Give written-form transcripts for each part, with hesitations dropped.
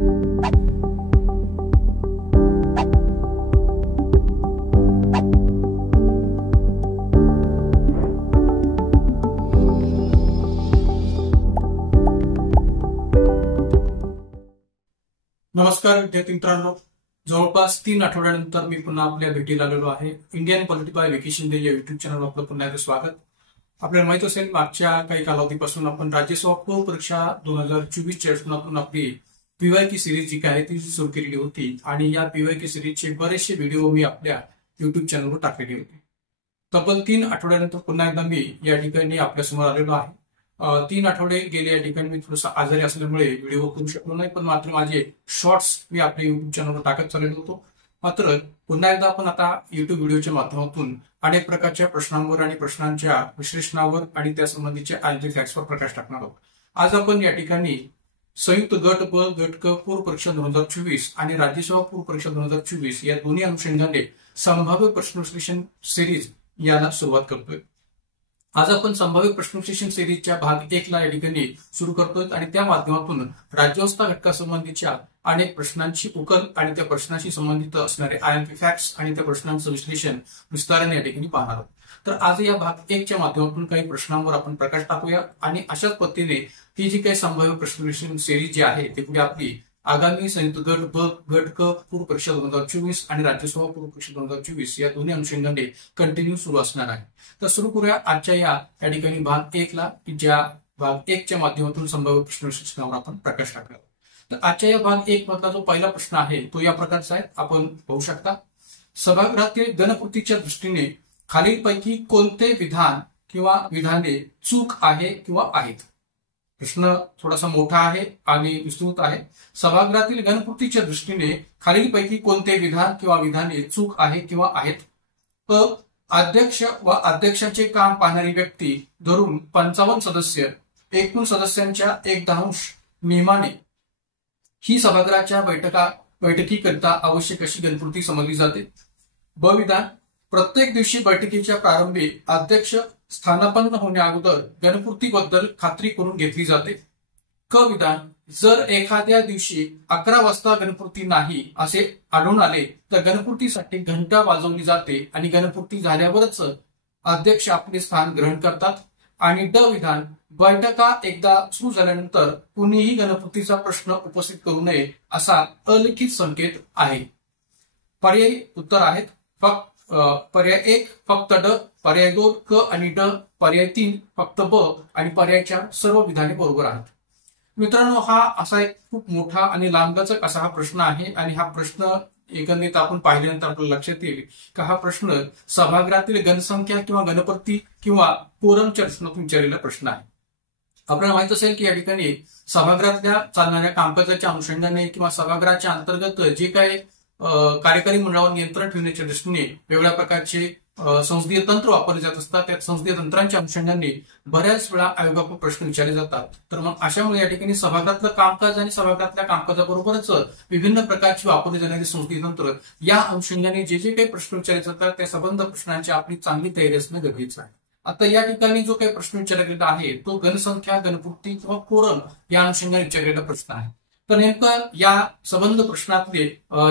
नमस्कार विद्यार्थी मित्रांनो, जवळपास 3 आठवड्यानंतर मी पुन्हा आपल्या भेटीला आलेलो आहे. Indian polity bye Vicky Shinde या युट्यूब चॅनलवर आपलं पुन्हा एकदा स्वागत. आपल्याला माहित असेल, मागच्या काही कालावधीपासून आपण राज्यसभा पूर्व परीक्षा 2024च्या आपण आपली पीवायक्यू सिरीज जी काय आहे ती सुरू केलेली होती आणि या पीवायक्यू सिरीजचे बरेचसे व्हिडिओ मी आपल्या युट्यूब चॅनलवर टाकलेले होते. तब्बल 3 आठवड्यानंतर पुन्हा एकदा मी या ठिकाणी आपल्यासमोर आलेलो आहे. 3 आठवडे गेले या ठिकाणी मी थोडंसं आजारी असल्यामुळे व्हिडिओ करू शकलो नाही, पण मात्र माझे शॉर्ट्स मी आपल्या युट्यूब चॅनलवर टाकत चाललेलो होतो. मात्र पुन्हा एकदा आपण आता युट्यूब व्हिडिओच्या माध्यमातून अनेक प्रकारच्या प्रश्नांवर आणि प्रश्नांच्या विश्लेषणावर आणि त्या संबंधीच्या आयएमपी फॅक्ट्सवर प्रकाश टाकणार आहोत. आज आपण या ठिकाणी संयुक्त गट ब गट क पूर्व परीक्षा 2024 आणि राज्यसभा पूर्व परीक्षा 2024 या दोन्ही अनुषंगाने संभाव्य प्रश्न विश्लेषण सिरीज याला सुरुवात करतोय. आज आपण संभाव्य प्रश्न विश्लेषण सिरीजच्या भाग 1 ला या ठिकाणी सुरू करतोय आणि त्या माध्यमातून राज्यव्यवस्था घटकासंबंधीच्या अनेक प्रश्नांची उकल आणि त्या प्रश्नाशी संबंधित असणारे आयएमपी फॅक्ट्स आणि त्या प्रश्नांचं विश्लेषण विस्ताराने या ठिकाणी पाहणार आहोत. तर आज या भाग 1 च्या माध्यमातून काही प्रश्नांवर आपण प्रकाश टाकूया आणि अशाच पद्धतीने ही जी काही संभाव्य प्रश्न विश्लेषण सिरीज जी आहे ती पुढे आपली आगामी संयुक्त गट ब गट क पूर्व परीक्षा 2024 आणि राज्यसभा पूर्व परीक्षा 2024 या दोन्ही अनुषंगाने कंटिन्यू सुरू असणार आहे. तर सुरू करूया आजच्या या ठिकाणी भाग 1 ला, ज्या भाग 1 च्या माध्यमातून संभाव्य प्रश्न विश्लेषणावर आपण प्रकाश टाकला. तर आजच्या या भाग 1 मधला जो पहिला प्रश्न आहे तो या प्रकारचा आहे. आपण पाहू शकता, सभागृहातील गणकृतीच्या दृष्टीने खालीलपैकी कोणते विधान किंवा विधाने चूक आहे किंवा आहेत. प्रश्न थोडासा मोठा आहे आणि विस्तृत आहे. सभागृहातील गणकृतीच्या दृष्टीने खालीलपैकी कोणते विधान किंवा विधाने चूक आहे किंवा आहेत. अ. अध्यक्ष व अध्यक्षाचे काम पाहणारी व्यक्ती धरून 55 सदस्य एकूण सदस्यांच्या 1/10 नियमाने ही सभागृहाच्या बैठकीकरिता आवश्यक अशी गणकृती समजली जाते. ब. विधान, प्रत्येक दिवशी बैठकीच्या प्रारंभी अध्यक्ष स्थानापन्न होण्या अगोदर गणकृतीबद्दल खात्री करून घेतली जाते. क. विधान, जर एखाद्या दिवशी 11 वाजता गणकृती नाही असे आढळून आले तर गणकृतीसाठी घंटा वाजवली जाते आणि गणकृती झाल्यावरच अध्यक्ष आपले स्थान ग्रहण करतात. आणि ड. विधान, बैठका एकदा सुरू झाल्यानंतर कुणीही गणकृतीचा प्रश्न उपस्थित करू नये असा अलिखित संकेत आहे. पर्यायी उत्तर आहेत पर्याय 1 फक्त ड, पर्याय 2 क आणि ड, पर्याय 3 फक्त ब आणि पर्याय 4 सर्व विधाने बरोबर आहेत. मित्रांनो, हा असा एक खूप मोठा आणि लांबलचक असा हा प्रश्न आहे आणि हा प्रश्न एकंदरीत आपण पाहिल्यानंतर आपल्याला लक्षात येईल की हा प्रश्न सभागृहातील गणसंख्या किंवा गणपती किंवा कोरमच्या रचनातून विचारलेला प्रश्न आहे. आपल्याला माहित असेल की या ठिकाणी सभागृहातल्या चालणाऱ्या कामकाजाच्या अनुषंगाने किंवा सभागृहाच्या अंतर्गत जे काही कार्यकारी मंडळावर नियंत्रण ठेवण्याच्या दृष्टीने वेगवेगळ्या प्रकारचे संसदीय तंत्र वापरले जात असतात. त्या संसदीय तंत्रांच्या अनुषंगाने बऱ्याच वेळा आयोगाकडून प्रश्न विचारले जातात. तर मग अशामुळे या ठिकाणी सभागृहातलं कामकाज आणि सभागृहातल्या कामकाजाबरोबरच विभिन्न प्रकारची वापरली जाणारी संसदीय तंत्र या अनुषंगाने जे काही प्रश्न विचारले जातात त्या संबंध प्रश्नांची आपली चांगली तयारी असणं गरजेचं आहे. आता या ठिकाणी जो काही प्रश्न विचारला गेला आहे तो गणसंख्या, गणपूर्ती किंवा कोरम या अनुषंगाने विचारलेला प्रश्न आहे. तर नेमकं या संबंध प्रश्नातले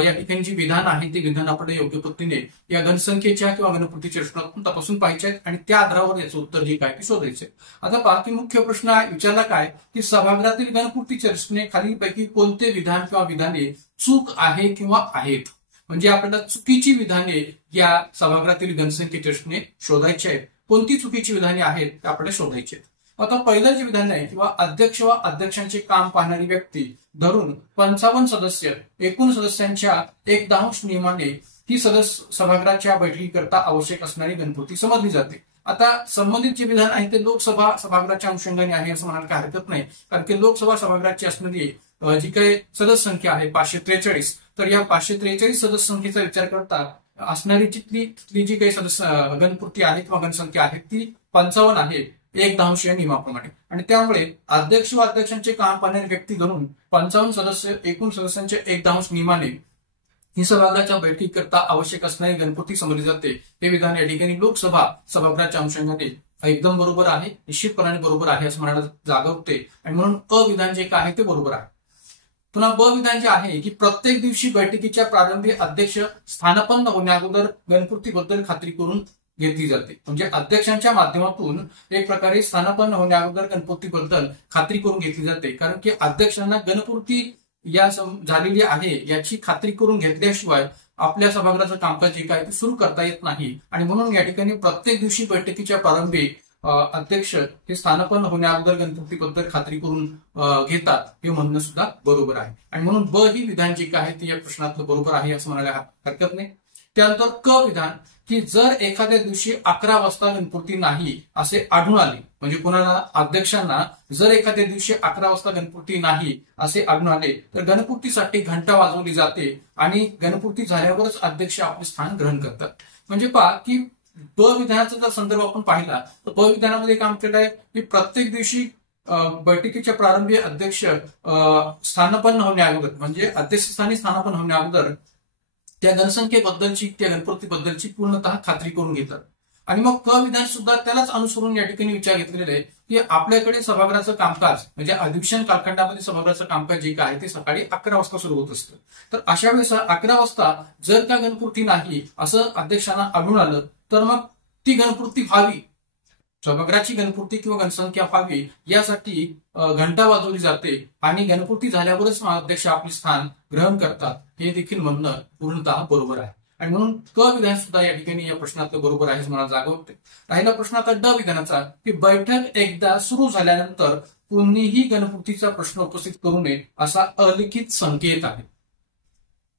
या ठिकाणी जी विधान आहे ते विधान आपण योग्य पद्धतीने या गणसंख्येच्या किंवा गणपूर्तीच्या रचनातून तपासून पाहिजे आहेत आणि त्या आधारावर याचं उत्तर जे काय ते शोधायचे. आता पहा की मुख्य प्रश्न विचारला काय की सभागृहातील गणपूर्तीच्या दृष्टीने खालीलपैकी कोणते विधान किंवा विधाने चूक आहे किंवा आहेत. म्हणजे आपल्याला चुकीची विधाने या सभागृहातील गणसंख्येच्या दृष्टीने शोधायची आहेत. कोणती चुकीची विधाने आहेत ते आपल्याला शोधायची आहेत. आता पहिलं जे विधान आहे किंवा अध्यक्ष व अध्यक्षांचे काम पाहणारी व्यक्ती धरून 55 सदस्य एकूण सदस्यांच्या 1/10 नियमाने ही सभागृहाच्या बैठकीकरता आवश्यक असणारी गणकृती समजली जाते. आता संबंधित जे विधान आहे ते लोकसभा सभागृहाच्या अनुषंगाने आहे असं म्हणायला काही हरकत नाही, कारण की लोकसभा सभागृहाची असणारी जी काही सदस्य संख्या आहे 543, तर या 543 सदस्य संख्येचा विचार करता असणारी तिथली जी काही सदस्य गणपूर्ती आहे किंवा गणसंख्या आहे ती 55 आहे 1/10 या नियमाप्रमाणे. आणि त्यामुळे अध्यक्ष व अध्यक्षांचे काम पाहणारी व्यक्ती धरून 55 सदस्य एकूण सदस्यांच्या 1/10 नियमाने ही सभागृहाच्या बैठकीकरता आवश्यक असणारी गणकृती समजली जाते. हे विधान या ठिकाणी लोकसभा सभागृहाच्या अनुषंगाने एकदम बरोबर आहे, निश्चितपणाने बरोबर आहे असं म्हणायला जागा होते आणि म्हणून अविधान जे काय आहे ते बरोबर आहे. पुन्हा ब विधान जे आहे की प्रत्येक दिवशी बैठकीच्या प्रारंभी अध्यक्ष स्थानापन्न होण्याअगोदर गणपूर्तीबद्दल खात्री करून घेतली जाते. म्हणजे अध्यक्षांच्या माध्यमातून एक प्रकारे स्थानापन्न होण्याअगोदर गणपूर्तीबद्दल खात्री करून घेतली जाते. कारण की अध्यक्षांना गणपूर्ती झालेली आहे याची खात्री करून घेतल्याशिवाय आपल्या सभागृहाचं कामकाज जे काय ते सुरू करता येत नाही. आणि म्हणून या ठिकाणी प्रत्येक दिवशी बैठकीच्या प्रारंभी अध्यक्ष हे स्थानापन्न होण्याअगोदर गणपूर्तीबद्दल खात्री करून घेतात हे म्हणणं सुद्धा बरोबर आहे. आणि म्हणून ब ही विधान जे काय आहे ते या प्रश्नातलं बरोबर आहे असं म्हणायला हरकत नाही. त्यानंतर क विधान की जर एखाद्या दिवशी 11 वाजता गणपूर्ती नाही असे आढळून आले, म्हणजे कोणाला अध्यक्षांना जर एखाद्या दिवशी 11 वाजता गणपूर्ती नाही असे आढळून आले तर गणपूर्तीसाठी घंटा वाजवली जाते आणि गणपूर्ती झाल्यावरच अध्यक्ष आपले स्थान ग्रहण करतात. म्हणजे पहा की ब विधानाचा जर संदर्भ आपण पाहिला तर ब विधानामध्ये काम केलं आहे की प्रत्येक दिवशी बैठकीच्या प्रारंभी अध्यक्ष स्थानापन्न होण्याअगोदर म्हणजे अध्यक्षस्थानी स्थानापन्न होण्याअगोदर त्या गणसंख्येबद्दलची त्या गणपूर्तीबद्दलची पूर्णतः खात्री करून घेतात. आणि मग क विधान सुद्धा त्यालाच अनुसरून या ठिकाणी विचार घेतलेला आहे की आपल्याकडे सभागृहाचं कामकाज म्हणजे अधिवेशन कालखंडामध्ये सभागृहाचं कामकाज जे काय ते सकाळी 11 वाजता सुरू होत असतं. तर अशा वेळेस 11 वाजता जर का गणपूर्ती नाही असं अध्यक्षांना आढळून आलं तर मग ती गणपूर्ती व्हावी, सभागृहाची गणपूर्ती किंवा गणसंख्या व्हावी यासाठी घंटा वाजवली जाते आणि गणपूर्ती झाल्यावरच अध्यक्ष आपले स्थान ग्रहण करतात हे देखील म्हणणं पूर्णतः बरोबर आहे. आणि म्हणून क विधान सुद्धा या ठिकाणी या प्रश्नातलं बरोबर आहे मला जागवते. राहिला प्रश्न आता ड विधानाचा की बैठक एकदा सुरू झाल्यानंतर कोणीही गणपूर्तीचा प्रश्न उपस्थित करू नये असा अलिखित संकेत आहे.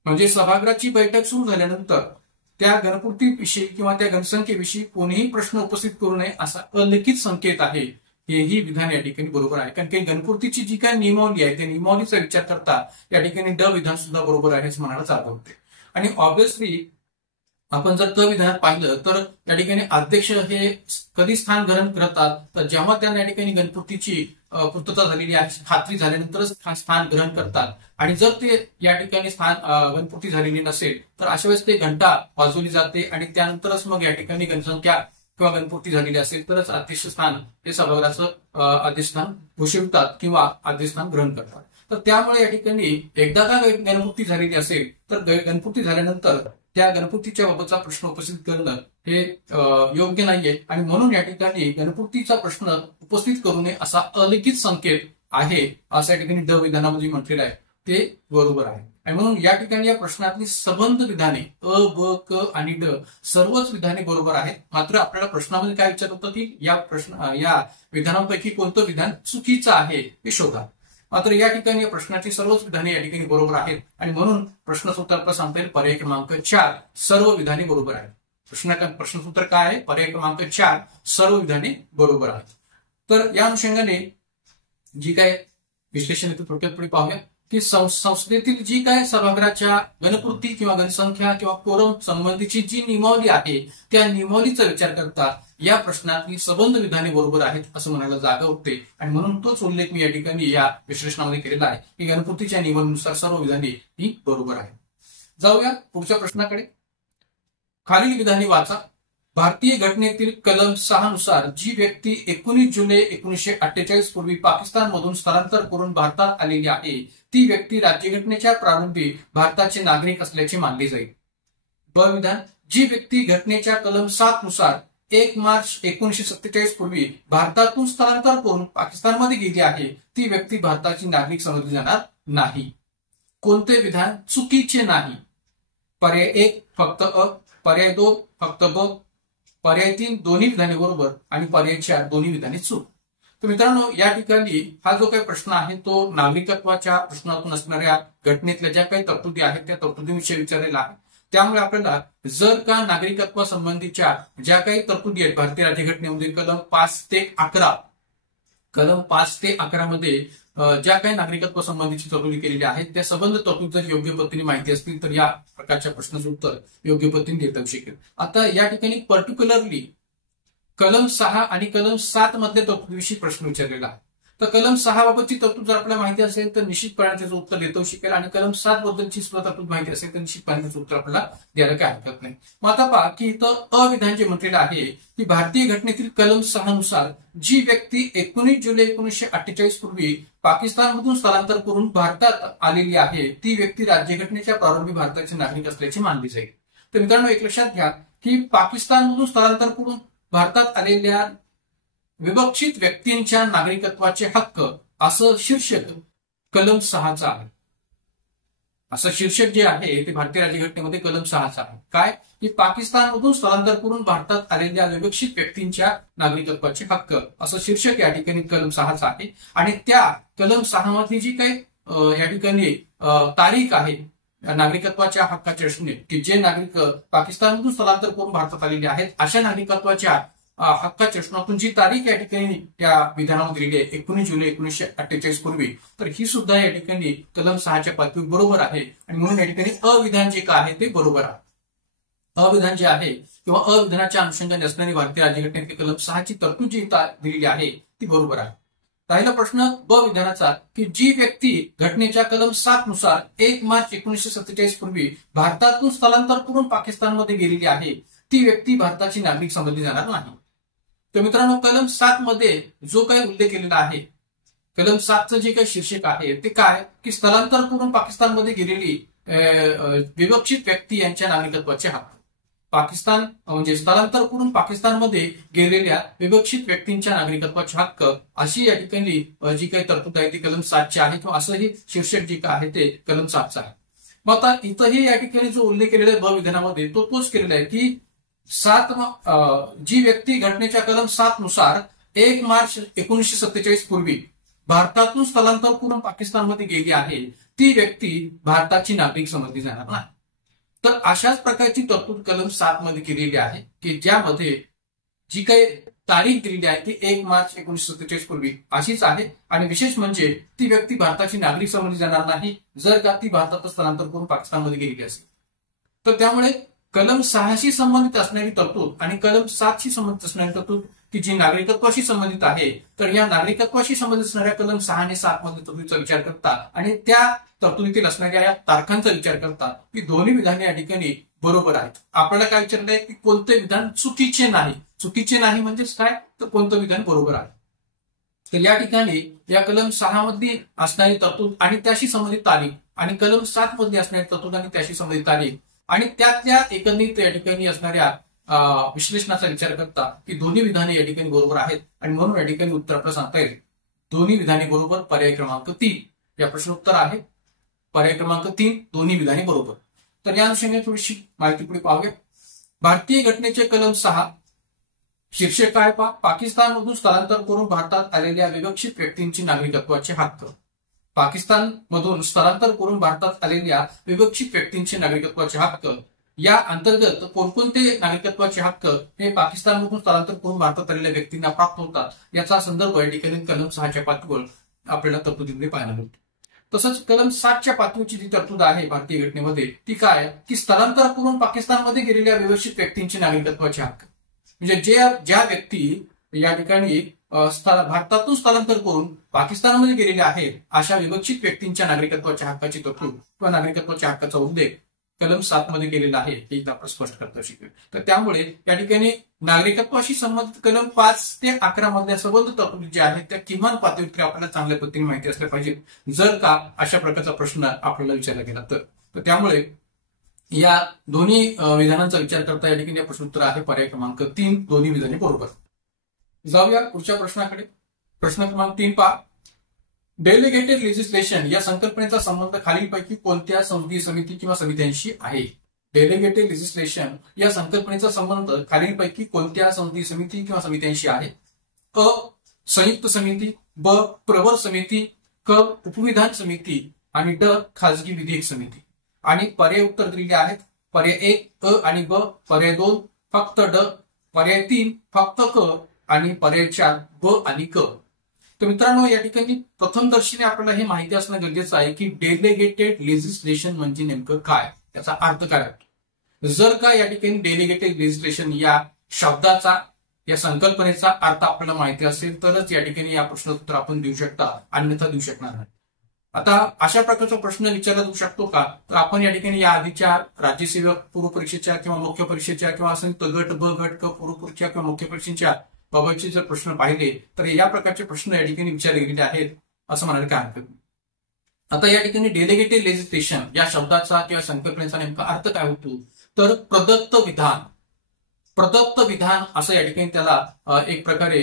म्हणजे सभागृहाची बैठक सुरू झाल्यानंतर त्या गणपूर्तीविषयी किंवा त्या गणसंख्येविषयी कोणीही प्रश्न उपस्थित करू नये असा अलिखित संकेत आहे. हेही विधान या ठिकाणी बरोबर आहे. कारण की गणपूर्तीची जी काही नियमावली आहे त्या नियमावलीचा विचार करता या ठिकाणी ड विधान सुद्धा बरोबर आहे असं म्हणायला चालू होते. आणि ऑब्व्हियसली आपण जर क विधानात पाहिलं तर या ठिकाणी अध्यक्ष हे कधी स्थान ग्रहण करतात तर जेव्हा त्यांना या ठिकाणी गणपूर्तीची पूर्तता झालेली आहे खात्री झाल्यानंतरच स्थान ग्रहण करतात. आणि जर ते या ठिकाणी गणपूर्ती झालेली नसेल तर अशा वेळेस ते घंटा वाजवली जाते आणि त्यानंतरच मग या ठिकाणी गणसंख्या किंवा गणपूर्ती झालेली असेल तरच अध्यक्षस्थान हे सभागृहाचं अध्यक्षस्थान घोषवितात किंवा अध्यक्षस्थान ग्रहण करतात. तर त्यामुळे या ठिकाणी एकदा का गणपूर्ती झालेली असेल तर गणपूर्ती झाल्यानंतर त्या गणपूर्तीच्या बाबतचा प्रश्न उपस्थित करणं हे योग्य नाहीये. आणि म्हणून या ठिकाणी गणपूर्तीचा प्रश्न उपस्थित करू नये असा अलिखित संकेत आहे असं या ठिकाणी ड विधानामध्ये म्हटलेलं आहे ते बरोबर आहे. आणि म्हणून या ठिकाणी या प्रश्नातली संबंध विधाने अ ब क आणि ड सर्वच विधाने बरोबर आहेत. मात्र आपल्याला प्रश्नामध्ये काय विचारत होतं की या विधानांपैकी कोणतं विधान चुकीचं आहे हे शोधा. मात्र या ठिकाणी या प्रश्नाची सर्वच विधाने या ठिकाणी बरोबर आहेत आणि म्हणून प्रश्नसूत्र आपल्याला सांगता येईल पर्याय क्रमांक 4 सर्व विधाने बरोबर आहेत. प्रश्नसूत्र काय आहे? पर्याय क्रमांक 4 सर्व विधाने बरोबर आहेत. तर या अनुषंगाने जी काय विश्लेषण येतं थोडक्यात पुढे पाहूया की संसदेतील जी काय सभागृहाच्या गणपूर्ती किंवा गणसंख्या किंवा कोरम संबंधीची जी नियमावली आहे त्या नियमावलीचा विचार करता या प्रश्नातली संबंध विधाने बरोबर आहेत असं म्हणायला जागा उठते. आणि म्हणून तोच उल्लेख मी या ठिकाणी या विश्लेषणामध्ये केलेला आहे की गणपूर्तीच्या नियमानुसार सर्व विधाने ही बरोबर आहेत. जाऊया पुढच्या प्रश्नाकडे. खालील विधाने वाचा. भारतीय घटनेतील कलम 6 नुसार जी व्यक्ती 19 जुलै 1948 पूर्वी पाकिस्तानमधून स्थलांतर करून भारतात आलेली आहे ती व्यक्ती राज्यघटनेच्या प्रारंभी भारताचे नागरिक असल्याचे मानले जाईल. ब विधान. जी व्यक्ती घटनेच्या कलम 7 नुसार 1 मार्च 1947 पूर्वी भारतातून स्थलांतर करून पाकिस्तानमध्ये गेली आहे ती व्यक्ती भारताची नागरिक समजली जाणार नाही. कोणते विधान चुकीचे नाही? पर्याय 1 फक्त अ, पर्याय 2 फक्त ब, पर्याय 3 दोन्ही विधाने बरोबर आणि पर्याय 4 दोन्ही विधाने चूक. तर मित्रांनो या ठिकाणी हा जो काही प्रश्न आहे तो नागरिकत्वाच्या प्रश्नातून असणाऱ्या घटनेतल्या ज्या काही तरतुदी आहेत त्या तरतुदीविषयी विचारलेला आहे. त्यामुळे आपल्याला जर का नागरिकत्वासंबंधीच्या ज्या काही तरतुदी आहेत भारतीय राज्यघटनेमध्ये कलम 5 ते 11 मध्ये ज्या काही नागरिकत्व संबंधीची तरतुदी केलेली आहेत त्या संबंध तरतूद जर योग्य पद्धतीने माहिती असतील तर या प्रकारच्या प्रश्नाचं उत्तर योग्य पद्धतीने देता येऊ शकेल. आता या ठिकाणी पर्टिक्युलरली कलम 6 आणि कलम 7 मधल्या तरतुदीविषयी प्रश्न विचारलेला आहे. तर कलम 6 बाबतची तरतूद जर आपल्याला माहिती असेल तर निश्चितपणे त्याचं उत्तर देता शिकेल, आणि कलम 7 बद्दलची सुद्धा तरतूद माहिती असेल तर निश्चितपणे त्याचं उत्तर आपल्याला द्यायला काय हरकत नाही. मग आता पहा की इथं अविधान जे म्हटलेलं आहे की भारतीय घटनेतील कलम 6 नुसार जी व्यक्ती 19 जुलै 1948 पूर्वी पाकिस्तानमधून स्थलांतर करून भारतात आलेली आहे ती व्यक्ती राज्यघटनेच्या प्रारंभी भारताचे नागरिक असल्याची मानली जाईल. तर मित्रांनो एक लक्षात घ्या की पाकिस्तानमधून स्थलांतर करून भारतात आलेल्या विवक्षित व्यक्तींच्या नागरिकत्वाचे हक्क असं शीर्षक कलम 6चं आहे. असं शीर्षक जे आहे ते भारतीय राज्यघटनेमध्ये कलम 6चं आहे. काय की पाकिस्तानमधून स्थलांतर करून भारतात आलेल्या विवक्षित व्यक्तींच्या नागरिकत्वाचे हक्क असं शीर्षक या ठिकाणी कलम 6चं आहे. आणि त्या कलम 6 मध्ये जी काही या ठिकाणी तारीख आहे नागरिकत्वाच्या हक्काच्या असणे की जे नागरिक पाकिस्तानमधून स्थलांतर करून भारतात आलेले आहेत अशा नागरिकत्वाच्या हक्काच्या असणातून जी तारीख या ठिकाणी त्या विधानामध्ये दिली आहे 19 जुलै 1948 पूर्वी, तर ही सुद्धा या ठिकाणी कलम 6च्या पातळीवर बरोबर आहे. आणि म्हणून या ठिकाणी अविधान जे काय आहे ते बरोबर आहे. अविधान जे आहे किंवा अविधानाच्या अनुषंगाने असणारी भारतीय राज्यघटनेतील कलम 6ची तरतूद जी दिलेली आहे ती बरोबर आहे. राहिला प्रश्न ब विधानाचा की जी व्यक्ती घटनेच्या कलम 7 नुसार 1 मार्च 1947 पूर्वी भारतातून स्थलांतर करून पाकिस्तानमध्ये गेलेली आहे ती व्यक्ती भारताची नागरिक समजली जाणार नाही. तर मित्रांनो कलम 7 मध्ये जो काही उल्लेख केलेला आहे, कलम 7चं जे काही शीर्षक आहे ते काय की स्थलांतर करून पाकिस्तानमध्ये गेलेली विवक्षित व्यक्ती यांच्या नागरिकत्वाचे हक्क. पाकिस्तान म्हणजे स्थलांतर करून पाकिस्तानमध्ये गेलेल्या विवक्षित व्यक्तींच्या नागरिकत्वाचे हक्क अशी या ठिकाणी जी काही तरतूद आहे ती कलम 7ची आहे किंवा असंही शीर्षक जे काय आहे ते कलम 7चं आहे. मग आता इथंही या ठिकाणी जो उल्लेख केलेला आहे ब विधानामध्ये तोच केलेला आहे की जी व्यक्ती घटनेच्या कलम 7 नुसार 1 मार्च 1947 पूर्वी भारतातून स्थलांतर करून पाकिस्तानमध्ये गेली आहे ती व्यक्ती भारताची नागरिक समजली जाणार नाही. तर अशाच प्रकारची तरतूद कलम 7 मध्ये केलेली आहे की ज्यामध्ये जी काही तारीख दिलेली आहे ती 1 मार्च 1947 पूर्वी अशीच आहे. आणि विशेष म्हणजे ती व्यक्ती भारताची नागरिक समजली जाणार नाही जर का ती भारतात स्थलांतर करून पाकिस्तानमध्ये गेलेली असेल. तर त्यामुळे कलम 6शी संबंधित असणारी तरतूद आणि कलम 7शी संबंधित असणारी तरतूद की जी नागरिकत्वाशी संबंधित आहे, तर या नागरिकत्वाशी संबंधित असणाऱ्या कलम 6 आणि 7 मध्ये तरतुदीचा विचार करता आणि त्या तरतुदीतील असणाऱ्या या तारखांचा विचार करता की दोन्ही विधाने या ठिकाणी बरोबर आहेत. आपल्याला काय विचारलंय की कोणते विधान चुकीचे नाही. चुकीचे नाही म्हणजेच काय तर कोणतं विधान बरोबर आहे. तर या ठिकाणी या कलम 6 मध्ये असणारी तरतूद आणि त्याशी संबंधित तारीख आणि कलम 7 मध्ये असणारी तरतूद आणि त्याशी संबंधित तारीख आणि त्यातल्या एकंदरीत या ठिकाणी असणाऱ्या विश्लेषणाचा विचार करता की दोन्ही विधाने या ठिकाणी बरोबर आहेत. आणि म्हणून या ठिकाणी उत्तर आपल्याला सांगता येईल दोन्ही विधाने बरोबर. पर्याय क्रमांक 3 या प्रश्न उत्तर आहे. पर्याय क्रमांक 3 दोन्ही विधाने बरोबर. तर या अनुषंगाने थोडीशी माहिती पुढे पाहूया. भारतीय घटनेचे कलम 6 शीर्षक काय पहा पाकिस्तानमधून स्थलांतर करून भारतात आलेल्या विवक्षित व्यक्तींची नागरिकत्वाचे हक्क. पाकिस्तानमधून स्थलांतर करून भारतात आलेल्या विवक्षित व्यक्तींचे नागरिकत्वाचे हक्क या अंतर्गत कोणकोणते नागरिकत्वाचे हक्क हे पाकिस्तानमधून स्थलांतर करून भारतात आलेल्या व्यक्तींना प्राप्त होतात याचा संदर्भ या ठिकाणी कलम 6च्या पातळीवर आपल्याला तरतुदीमध्ये पाहायला मिळतो. तसंच कलम 7च्या पातळीची जी तरतूद आहे भारतीय घटनेमध्ये ती काय की स्थलांतर करून पाकिस्तानमध्ये गेलेल्या विवक्षित व्यक्तींचे नागरिकत्वाचे हक्क म्हणजे ज्या व्यक्ती या ठिकाणी भारतातून स्थलांतर करून पाकिस्तानमध्ये गेलेले आहेत अशा विवक्षित व्यक्तींच्या नागरिकत्वाच्या हक्काची तरतूद किंवा नागरिकत्वाच्या हक्काचा उल्लेख कलम 7 मध्ये केलेला आहे हे इथं आपण स्पष्ट करता शिकलो. तर त्यामुळे या ठिकाणी नागरिकत्वाशी संबंधित कलम 5 ते 11 मधल्या संबंध तरतुदी ज्या आहेत त्या किमान पातळीवर आपल्याला चांगल्या पद्धतीने माहिती असल्या पाहिजे जर का अशा प्रकारचा प्रश्न आपल्याला विचारला गेला तर त्यामुळे या दोन्ही विधानांचा विचार करता या ठिकाणी प्रश्न उत्तर आहे पर्याय क्रमांक 3 दोन्ही विधाने बरोबर. जाऊया पुढच्या प्रश्नाकडे. प्रश्न क्रमांक 3 पहा डेलिगेटेड लेजिस्लेशन या संकल्पनेचा संबंध खालीलपैकी कोणत्या संसदीय समिती किंवा समित्यांशी आहे. डेलिगेटेड लेजिस्लेशन या संकल्पनेचा संबंध खालीलपैकी कोणत्या संसदीय समिती किंवा समित्यांशी आहे. अ संयुक्त समिती, ब प्रवर समिती, क उपविधान समिती आणि ड खासगी विधेयक समिती. आणि पर्याय उत्तर दिलेले आहेत. पर्याय 1 अ आणि ब, पर्याय 2 फक्त ड, पर्याय 3 फक्त क आणि पर्याय 4 ब आणि क. तर मित्रांनो या ठिकाणी प्रथमदर्शनी आपल्याला हे माहिती असणं गरजेचं आहे की डेलिगेटेड लेजिस्लेशन म्हणजे नेमकं काय, त्याचा अर्थ काय. जर का या ठिकाणी डेलिगेटेड लेजिस्लेशन या शब्दाचा या संकल्पनेचा अर्थ आपल्याला माहिती असेल तरच या ठिकाणी या प्रश्नाचं उत्तर आपण देऊ शकता, अन्यथा देऊ शकणार नाही. आता अशा प्रकारचा प्रश्न विचारला जाऊ शकतो का, तर आपण या ठिकाणी या आधीच्या राज्यसेवक पूर्व परीक्षेच्या किंवा मुख्य परीक्षेच्या किंवा असं गट ब गट क पूर्व परीक्षा किंवा मुख्य परीक्षेच्या बाबतचे जर प्रश्न पाहिले तर या प्रकारचे प्रश्न या ठिकाणी विचारले गेले आहेत असं म्हणायला काय हरकत नाही. आता या ठिकाणी डेलिगेटेड लेजिस्लेशन या शब्दाचा किंवा संकल्पनेचा नेमका अर्थ काय होतो, तर प्रदत्त विधान. प्रदत्त विधान असं या ठिकाणी त्याला एक प्रकारे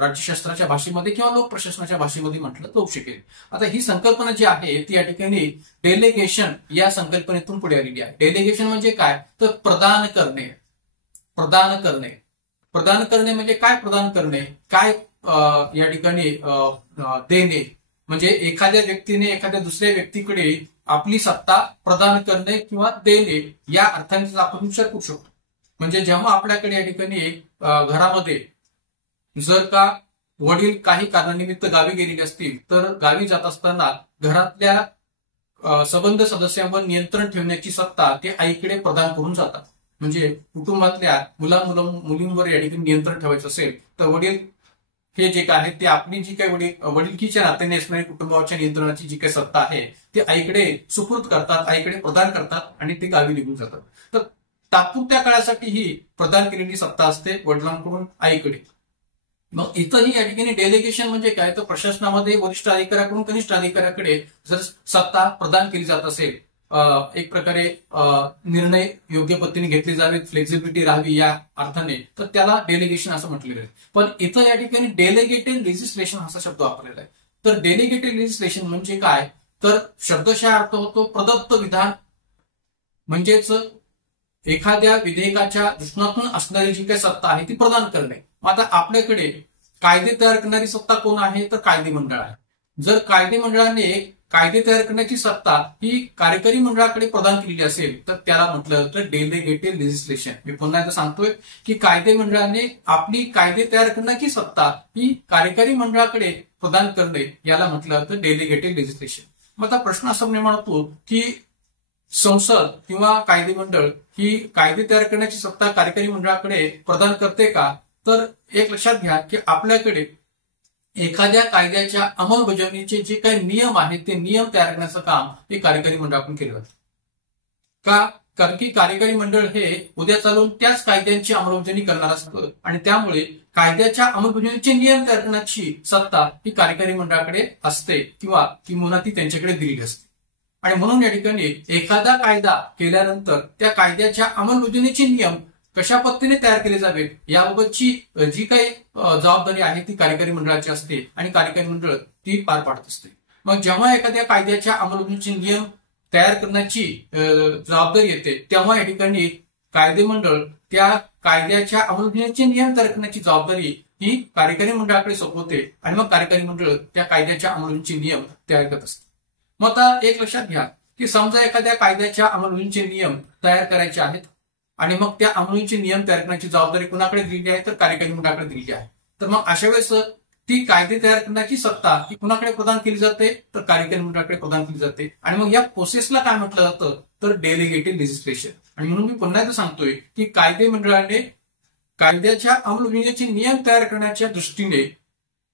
राज्यशास्त्राच्या भाषेमध्ये किंवा लोक प्रशासनाच्या भाषेमध्ये म्हटलं जाऊ शकेल. आता ही संकल्पना जी आहे ती या ठिकाणी डेलिगेशन या संकल्पनेतून पुढे आलेली आहे. डेलिगेशन म्हणजे काय, तर प्रदान करणे. प्रदान करणे, प्रदान करणे म्हणजे काय, प्रदान करणे काय या ठिकाणी देणे म्हणजे एखाद्या व्यक्तीने एखाद्या दुसऱ्या व्यक्तीकडे आपली सत्ता प्रदान करणे किंवा देणे या अर्थाने आपण विचार करू शकतो. म्हणजे जेव्हा आपल्याकडे या ठिकाणी घरामध्ये जर का वडील काही कारणानिमित्त गावी गेलेले असतील तर गावी जात असताना घरातल्या संबंध सदस्यांवर नियंत्रण ठेवण्याची सत्ता ते आईकडे प्रदान करून जातात. म्हणजे कुटुंबातल्या मुलींवर या ठिकाणी नियंत्रण ठेवायचं असेल तर वडील हे जे काय आहे ते आपली जी काही वडिलकीच्या नात्याने असणारी कुटुंबाच्या नियंत्रणाची जी काही सत्ता आहे ती आईकडे सुपूर्द करतात, आईकडे प्रदान करतात आणि ते गावी निघून जातात. तर तात्पुरत्या काळासाठी ही प्रदान केलेली सत्ता असते वडिलांकडून आईकडे. मग इथंही या ठिकाणी डेलिगेशन म्हणजे काय, तर प्रशासनामध्ये वरिष्ठ अधिकाऱ्याकडून कनिष्ठ अधिकाऱ्याकडे जर सत्ता प्रदान केली जात असेल, एक प्रकारे निर्णय योग्य पद्धतीने घेतले जावेत, फ्लेक्झिबिलिटी राहावी या अर्थाने, तर त्याला डेलिगेशन असं म्हटलेलं आहे. पण इथं या ठिकाणी डेलिगेटेड लेजिस्लेशन असा शब्द वापरलेला आहे. तर डेलिगेटेड लेजिस्लेशन म्हणजे काय, तर शब्दशः अर्थ होतो प्रदत्त विधान. म्हणजेच एखाद्या विधेयकाच्या दृष्टीतून असणारी जी काही सत्ता आहे ती प्रदान करणे. आता आपल्याकडे कायदे तयार करणारी सत्ता कोण आहे, तर कायदे मंडळ आहे. जर कायदे मंडळाने कायदे तयार करण्याची सत्ता ही कार्यकारी मंडळाकडे प्रदान केलेली असेल तर त्याला म्हटलं जातं डेलिगेटेड लेजिस्लेशन. मी पुन्हा एकदा सांगतोय की कायदे मंडळाने आपली कायदे तयार करण्याची सत्ता ही कार्यकारी मंडळाकडे प्रदान करणे याला म्हटलं जातं डेलिगेटेड लेजिस्लेशन. मग आता प्रश्न असा निर्माण होतो की संसद किंवा कायदे मंडळ ही कायदे तयार करण्याची सत्ता कार्यकारी मंडळाकडे प्रदान करते का, तर एक लक्षात घ्या की आपल्याकडे एखाद्या कायद्याच्या अंमलबजावणीचे जे काही नियम आहेत ते नियम तयार करण्याचं काम हे कार्यकारी मंडळाकडून केलं जातं. का, कारण की कार्यकारी मंडळ हे उद्या चालून त्याच कायद्यांची अंमलबजावणी करणार असतं आणि त्यामुळे कायद्याच्या अंमलबजावणीचे नियम तयार करण्याची सत्ता ही कार्यकारी मंडळाकडे असते किंवा किंवा ती त्यांच्याकडे दिलेली असते. आणि म्हणून या ठिकाणी एखादा कायदा केल्यानंतर त्या कायद्याच्या अंमलबजावणीचे नियम कशा पद्धतीने तयार केले जावेत याबाबतची जी काही जबाबदारी आहे ती कार्यकारी मंडळाची असते आणि कार्यकारी मंडळ ती पार पाडत असते. मग जेव्हा एखाद्या कायद्याच्या अंमलबजावणीचे नियम तयार करण्याची जबाबदारी येते तेव्हा या ठिकाणी कायदे मंडळ त्या कायद्याच्या अंमलबजावणीचे नियम तयार करण्याची जबाबदारी ही कार्यकारी मंडळाकडे सोपवते आणि मग कार्यकारी मंडळ त्या कायद्याच्या अंमलबजावणीचे नियम तयार करत असते. मग आता एक लक्षात घ्या की समजा एखाद्या कायद्याच्या अंमलबजावणीचे नियम तयार करायचे आहेत आणि मग त्या अंमलबजावणीचे नियम तयार करण्याची जबाबदारी कुणाकडे दिलेली आहे, तर कार्यकारी मंडळाकडे दिलेली आहे. तर मग अशा वेळेस ती कायदे तयार करण्याची सत्ता ही कुणाकडे प्रदान केली जाते, तर कार्यकारी मंडळाकडे प्रदान केली जाते. आणि मग या प्रोसेसला काय म्हटलं जातं, तर डेलिगेटेड लेजिस्लेशन. आणि म्हणून मी पुन्हा एकदा सांगतोय की कायदे मंडळाने कायद्याच्या अंमलबजावणीचे नियम तयार करण्याच्या दृष्टीने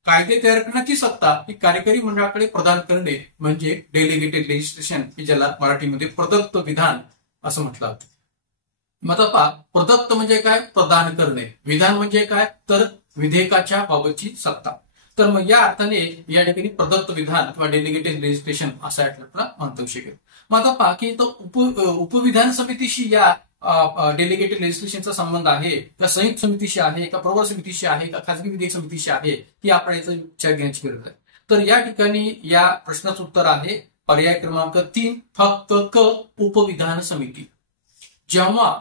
कायदे तयार करण्याची सत्ता ही कार्यकारी मंडळाकडे प्रदान करणे म्हणजे डेलिगेटेड लेजिस्लेशन, की ज्याला मराठीमध्ये प्रदत्त विधान असं म्हटलं जातं. मग आता प्रदत्त म्हणजे काय, प्रदान करणे. विधान म्हणजे काय, तर विधेयकाच्या बाबतची सत्ता. तर मग या अर्थाने या ठिकाणी प्रदत्त विधान किंवा डेलिगेटेड लेजिस्लेशन असं आपल्याला म्हणता येऊ शकेल. मग आता पहा की तो उपविधान समितीशी या डेलिगेटेड लेजिस्लेशनचा संबंध आहे का संयुक्त समितीशी आहे का प्रवर समितीशी आहे का खासगी विधेयक समितीशी आहे की आपण याचा विचार घेण्याची गरज आहे. तर या ठिकाणी या प्रश्नाचं उत्तर आहे पर्याय क्रमांक 3 फक्त क उपविधान समिती. जेव्हा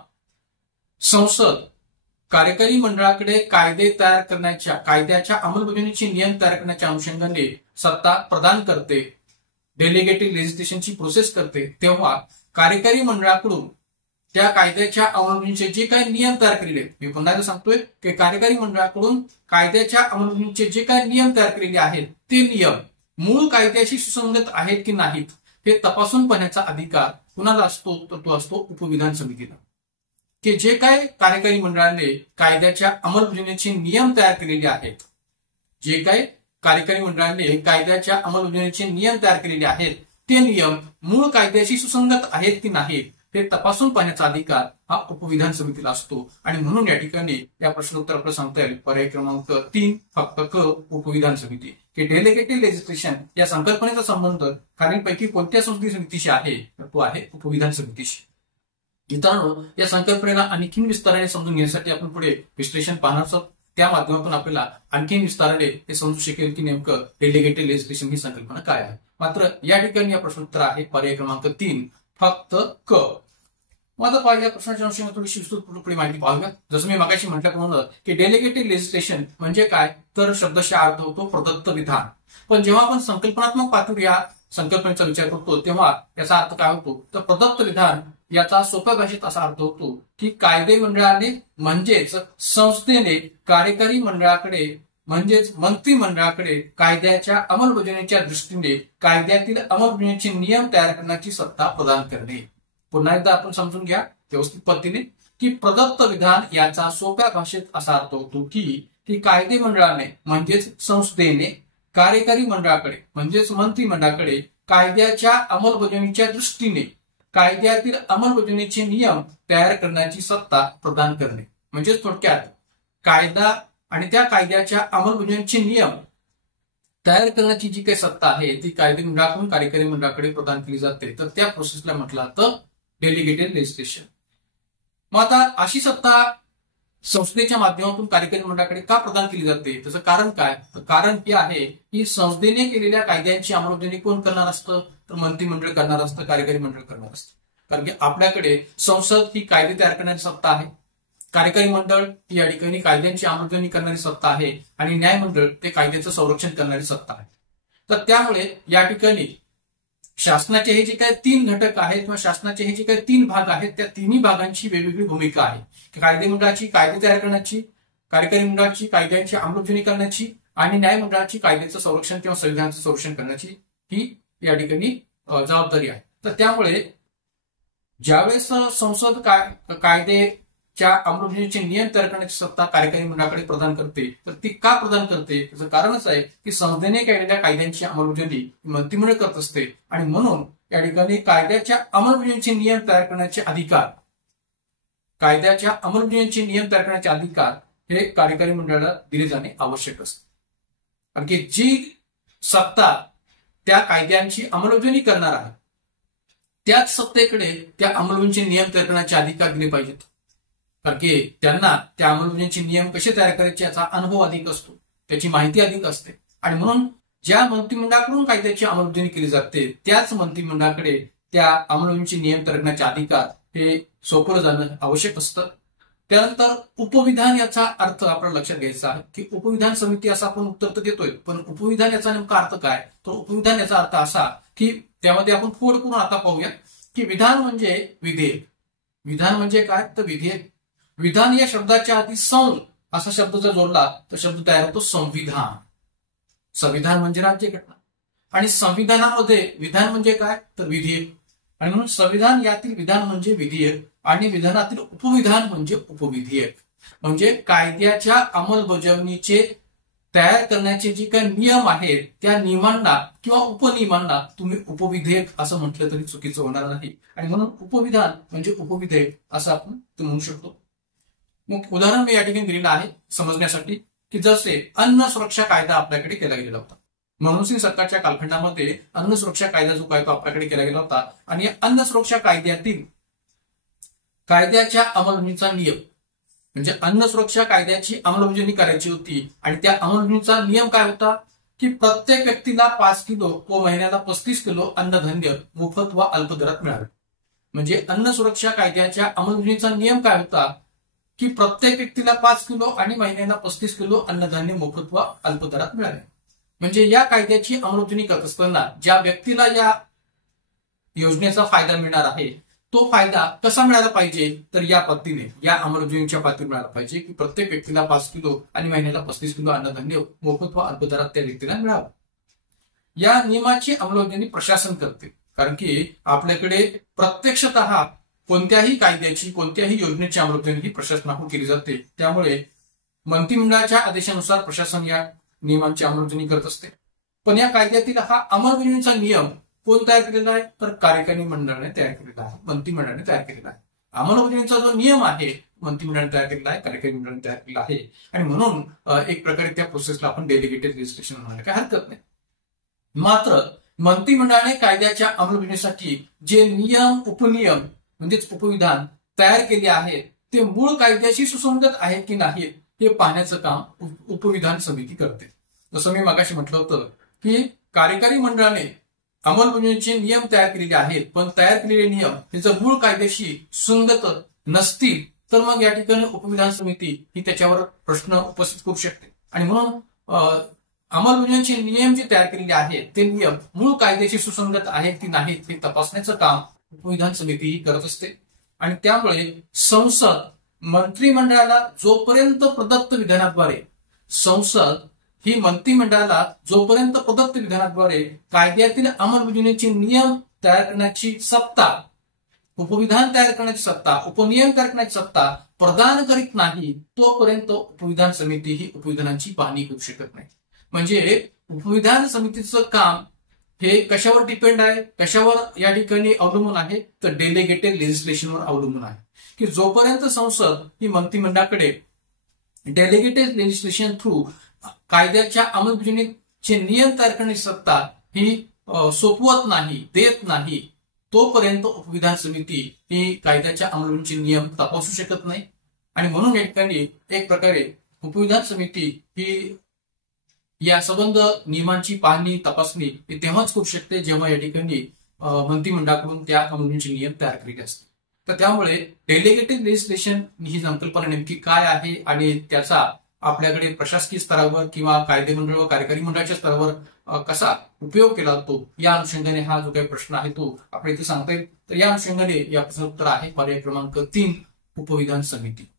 संसद कार्यकारी मंडळाकडे कायदे तयार करण्याच्या कायद्याच्या अंमलबजावणीचे नियम तयार करण्याच्या अनुषंगाने सत्ता प्रदान करते, डेलिगेटेड लेजिस्लेशनची प्रोसेस करते, तेव्हा कार्यकारी मंडळाकडून त्या कायद्याच्या अंमलबजावणीचे जे काही नियम तयार केलेले आहेत, मी पुन्हा एकदा सांगतोय की कार्यकारी मंडळाकडून कायद्याच्या अंमलबजावणीचे जे काही नियम तयार केलेले आहेत ते नियम मूळ कायद्याशी सुसंगत आहेत की नाहीत हे तपासून पाहण्याचा अधिकार कुणाला असतो, तर तो असतो उपविधान समितीला. की जे काही कार्यकारी मंडळाने कायद्याच्या अंमलबजावणीचे नियम तयार केलेले आहेत, जे काही कार्यकारी मंडळाने कायद्याच्या अंमलबजावणीचे नियम तयार केलेले आहेत, ते नियम मूळ कायद्याशी सुसंगत आहेत की नाहीत हे तपासून पाहण्याचा अधिकार हा उपविधान समितीला असतो. आणि म्हणून या ठिकाणी या प्रश्नोत्तर आपल्याला सांगता येईल पर्याय क्रमांक 3 फक्त क उपविधान समिती. की डेलिगेटेड लेजिस्लेशन या संकल्पनेचा संबंध खालीलपैकी कोणत्या संसदीय समितीशी आहे, तर तो आहे उपविधान समितीशी. मित्रांनो, या संकल्पनेला आणखीन विस्ताराने समजून घेण्यासाठी आपण पुढे विश्लेषण पाहणार आहोत. त्या माध्यमातून आपल्याला आणखीन विस्ताराने हे समजू शकेल की नेमकं डेलिगेटेड लेजिस्लेशन ही संकल्पना काय आहे. मात्र या ठिकाणी या प्रश्नोत्तर आहे पर्याय क्रमांक 3 फक्त क. मग आता पाहिजे प्रश्नाच्या अनुषंगाने थोडीशी विस्तृत माहिती पाहूया. जसं मी मगाशी म्हटल्याप्रमाणे की डेलिगेटेड लेजिस्लेशन म्हणजे काय, तर शब्दशः अर्थ होतो प्रदत्त विधान. पण जेव्हा आपण संकल्पनात्मक पातळीवर या संकल्पनेचा विचार करतो तेव्हा याचा अर्थ काय होतो, तर प्रदत्त विधान याचा सोप्या भाषेत असा अर्थ होतो की कायदे मंडळाने म्हणजेच संस्थेने कार्यकारी मंडळाकडे म्हणजेच मंत्रिमंडळाकडे कायद्याच्या अंमलबजावणीच्या दृष्टीने कायद्यातील अंमलबजावणीचे नियम तयार करण्याची सत्ता प्रदान करणे. पुन्हा एकदा आपण समजून घ्या व्यवस्थित पद्धतीने की प्रदत्त विधान याचा सोप्या भाषेत असा अर्थ होतो की कायदे मंडळाने म्हणजेच संस्थेने कार्यकारी मंडळाकडे म्हणजेच मंत्रिमंडळाकडे कायद्याच्या अंमलबजावणीच्या दृष्टीने कायद्यातील अंमलबजावणीचे नियम तयार करण्याची सत्ता प्रदान करणे. म्हणजे थोडक्यात कायदा आणि त्या कायद्याच्या अंमलबजावणीचे नियम तयार करण्याची जी काही सत्ता आहे ती कायदे मंडळाकडून कार्यकारी मंडळाकडे प्रदान केली जाते. तर त्या प्रोसेसला म्हटलं तर डेलिगेटेड लेजिस्लेशन. मग आता अशी सत्ता संसदेच्या माध्यमातून कार्यकारी मंडळाकडे का प्रदान केली जाते, त्याचं कारण काय, तर कारण हे आहे की संसदेने केलेल्या कायद्यांची अंमलबजावणी कोण करणार असतं, तर मंत्रिमंडळ करणार असतं, कार्यकारी मंडळ करणार असतं. कारण की आपल्याकडे संसद ही कायदे तयार करणारी सत्ता आहे, कार्यकारी मंडळ ही या ठिकाणी कायद्यांची अंमलबजावणी करणारी सत्ता आहे आणि न्यायमंडळ ते कायद्याचं संरक्षण करणारी सत्ता आहे. तर त्यामुळे या ठिकाणी शासनाचे हे जे काही 3 घटक आहेत किंवा शासनाचे हे जे काही 3 भाग आहेत त्या तिन्ही भागांची वेगवेगळी भूमिका आहे. कायदे मंडळाची कायदे तयार करण्याची, कार्यकारी मंडळाची कायद्यांची अंमलबजावणी करण्याची आणि न्यायमंडळाची कायद्याचं संरक्षण किंवा संविधानाचं संरक्षण करण्याची ही या ठिकाणी जबाबदारी आहे. तर त्यामुळे ज्यावेळेस संसद कायद्याच्या अंमलबजावणीचे नियम तयार करण्याची सत्ता कार्यकारी मंडळाकडे प्रदान करते, तर ती का प्रदान करते, त्याचं कारणच आहे की संसदेने केलेल्या कायद्यांची अंमलबजावणी मंत्रिमंडळ करत असते आणि म्हणून या ठिकाणी कायद्याच्या अंमलबजावणीचे नियम तयार करण्याचे अधिकार हे कार्यकारी मंडळाला दिले जाणे आवश्यक असते. कारण की जी सत्ता त्या कायद्यांची अंमलबजावणी करणार आहे त्याच सत्तेकडे त्या अंमलबजावणीचे नियम तयार करण्याचे अधिकार दिले पाहिजेत. कारण की त्यांना त्या अंमलबजावणीचे नियम कसे तयार करायचे याचा अनुभव अधिक असतो, त्याची माहिती अधिक असते आणि म्हणून ज्या मंत्रिमंडळाकडून कायद्याची अंमलबजावणी केली जाते त्याच मंत्रिमंडळाकडे त्या अंमलबजावणीचे नियम तयार करण्याचे अधिकार हे सोपवलं जाणं आवश्यक असतं. त्यानंतर उपविधान याचा अर्थ आपल्याला लक्षात घ्यायचा आहे की उपविधान समिती असं आपण उत्तर तर देतोय, पण उपविधान याचा नेमका अर्थ काय, तर उपविधान याचा अर्थ असा की त्यामध्ये आपण फोड करून आता पाहूया की विधान म्हणजे विधेयक. विधान म्हणजे काय, तर विधेयक. विधान या शब्दाच्या आधी सं असा शब्द जर जोडला तर शब्द तयार होतो संविधान. संविधान म्हणजे राज्यघटना आणि संविधानामध्ये विधान म्हणजे काय, तर विधेयक. आणि म्हणून संविधान यातील विधान म्हणजे विधेयक आणि विधानातील उपविधान म्हणजे उपविधेयक. म्हणजे कायद्याच्या अंमलबजावणीचे तयार करण्याचे जे काही नियम आहेत त्या नियमांना किंवा उपनियमांना तुम्ही उपविधेयक असं म्हटलं तरी चुकीचं होणार नाही आणि म्हणून उपविधान म्हणजे उपविधेयक असं आपण म्हणू शकतो. मग उदाहरण मी या ठिकाणी दिलेलं आहे समजण्यासाठी की जसे अन्न सुरक्षा कायदा आपल्याकडे केला गेलेला होता. मनमोहन सिंग सरकारच्या कालखंडामध्ये अन्न सुरक्षा कायदा जो काय तो आपल्याकडे केला गेला होता आणि अन्न सुरक्षा कायद्यातील कायद्याच्या अंमलबजावणीचा नियम म्हणजे अन्न सुरक्षा कायद्याची अंमलबजावणी करायची होती आणि त्या अंमलबजावणीचा नियम काय होता की प्रत्येक व्यक्तीला 5 किलो व महिन्याला 35 किलो अन्नधान्य मोफत व अल्प दरात मिळावे. म्हणजे अन्न सुरक्षा कायद्याच्या अंमलबजावणीचा नियम काय होता की प्रत्येक व्यक्तीला 5 किलो आणि महिन्याला 35 किलो अन्नधान्य मोफत व अल्प दरात मिळावे. म्हणजे या कायद्याची अंमलबजावणी करत असताना ज्या व्यक्तीला या योजनेचा फायदा मिळणार आहे तो फायदा कसा मिळाला पाहिजे, तर या पद्धतीने या अंमलबजावणीच्या पातळीवर मिळाला पाहिजे की प्रत्येक व्यक्तीला 5 किलो आणि महिन्याला 35 किलो अन्नधान्य मोफत व अल्प दरात त्या व्यक्तीला मिळावं. या नियमाची अंमलबजावणी प्रशासन करते कारण की आपल्याकडे प्रत्यक्षतः कोणत्याही कायद्याची कोणत्याही योजनेची अंमलबजावणी ही प्रशासनाकडून केली जाते. त्यामुळे मंत्रिमंडळाच्या आदेशानुसार प्रशासन या नियमांची अंमलबजावणी करत असते. पण या कायद्यातील हा अंमलबजावणीचा नियम कोण तयार केलेला आहे? तर कार्यकारी मंडळाने तयार केलेला आहे, मंत्रिमंडळाने तयार केलेला आहे. अंमलबजावणीचा जो नियम आहे मंत्रिमंडळाने तयार केलेला आहे, कार्यकारी मंडळाने तयार केलेला आहे. आणि म्हणून एक प्रकारे त्या प्रोसेसला आपण डेलिगेटेड लेजिस्लेशन म्हणायला काही हरकत नाही. मात्र मंत्रिमंडळाने कायद्याच्या अंमलबजावणीसाठी जे नियम उपनियम म्हणजेच उपविधान तयार केले आहेत ते मूळ कायद्याशी सुसंगत आहेत की नाही हे पाहण्याचं काम उपविधान समिती करते. जसं मी मगाशी म्हटलं होतं की कार्यकारी मंडळाने अंमलबजावणीचे नियम तयार केलेले आहेत, पण तयार केलेले नियम हे जर मूळ कायद्याशी सुसंगत नसतील तर मग या ठिकाणी उपविधान समिती ही त्याच्यावर प्रश्न उपस्थित करू शकते. आणि म्हणून अंमलबजावणीचे नियम जे तयार केलेले आहेत ते नियम मूळ कायद्याशी सुसंगत आहेत की नाहीत हे तपासण्याचं काम उपविधान समिती ही करत असते. आणि त्यामुळे संसद मंत्रिमंडळाला जोपर्यंत प्रदत्त विधानाद्वारे संसद ही मंत्रिमंडळाला जोपर्यंत प्रदत्त विधानाद्वारे कायद्यातील अंमलबजावणीचे नियम तयार करण्याची सत्ता, उपविधान तयार करण्याची सत्ता, उपनियम तयार करण्याची सत्ता प्रदान करीत नाही तोपर्यंत उपविधान समिती ही उपविधानांची पाहणी करू शकत नाही. म्हणजे उपविधान समितीचं काम हे कशावर डिपेंड आहे, कशावर या ठिकाणी अवलंबून आहे तर डेलिगेटेड लेजिस्लेशनवर अवलंबून आहे. की जोपर्यंत संसद ही मंत्रिमंडळाकडे डेलिगेटेड लेजिस्लेशन थ्रू कायद्याच्या अंमलबजावणीचे नियम तयार करण्याची सत्ता ही सोपवत नाही, देत नाही तोपर्यंत उपविधान समिती ही कायद्याच्या अंमलबजावणीचे नियम तपासू शकत नाही. आणि म्हणून या ठिकाणी एक प्रकारे उपविधान समिती ही या संबंध नियमांची पाहणी तपासणी तेव्हाच करू शकते जेव्हा या ठिकाणी मंत्रिमंडळाकडून त्या अंमलबजावणीचे नियम तयार केलेले असतात. तर त्यामुळे डेलिगेटेड लेजिस्लेशन ही संकल्पना नेमकी काय आहे आणि त्याचा आपल्याकडे प्रशासकीय स्तरावर किंवा कायदेमंडळ व कार्यकारी मंडळाच्या स्तरावर कसा उपयोग केला जातो या अनुषंगाने हा जो काही प्रश्न आहे तो आपल्या इथे सांगता येईल. तर या अनुषंगाने या प्रश्नाचं उत्तर आहे पर्याय क्रमांक 3 उपविधान समिती.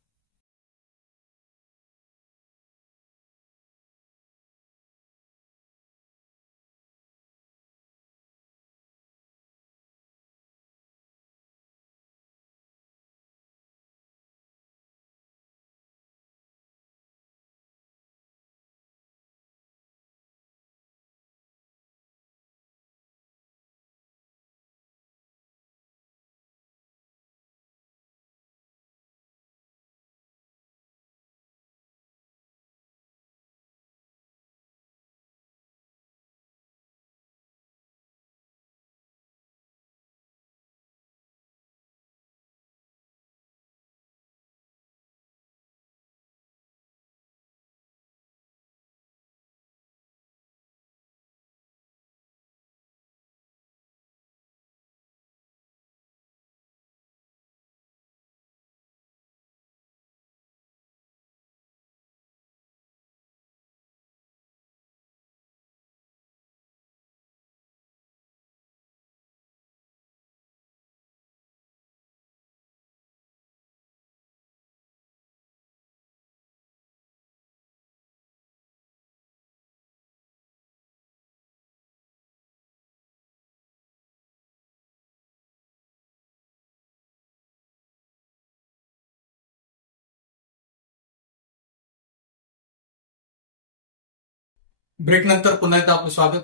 ब्रेक नंतर पुन्हा एकदा आपलं स्वागत.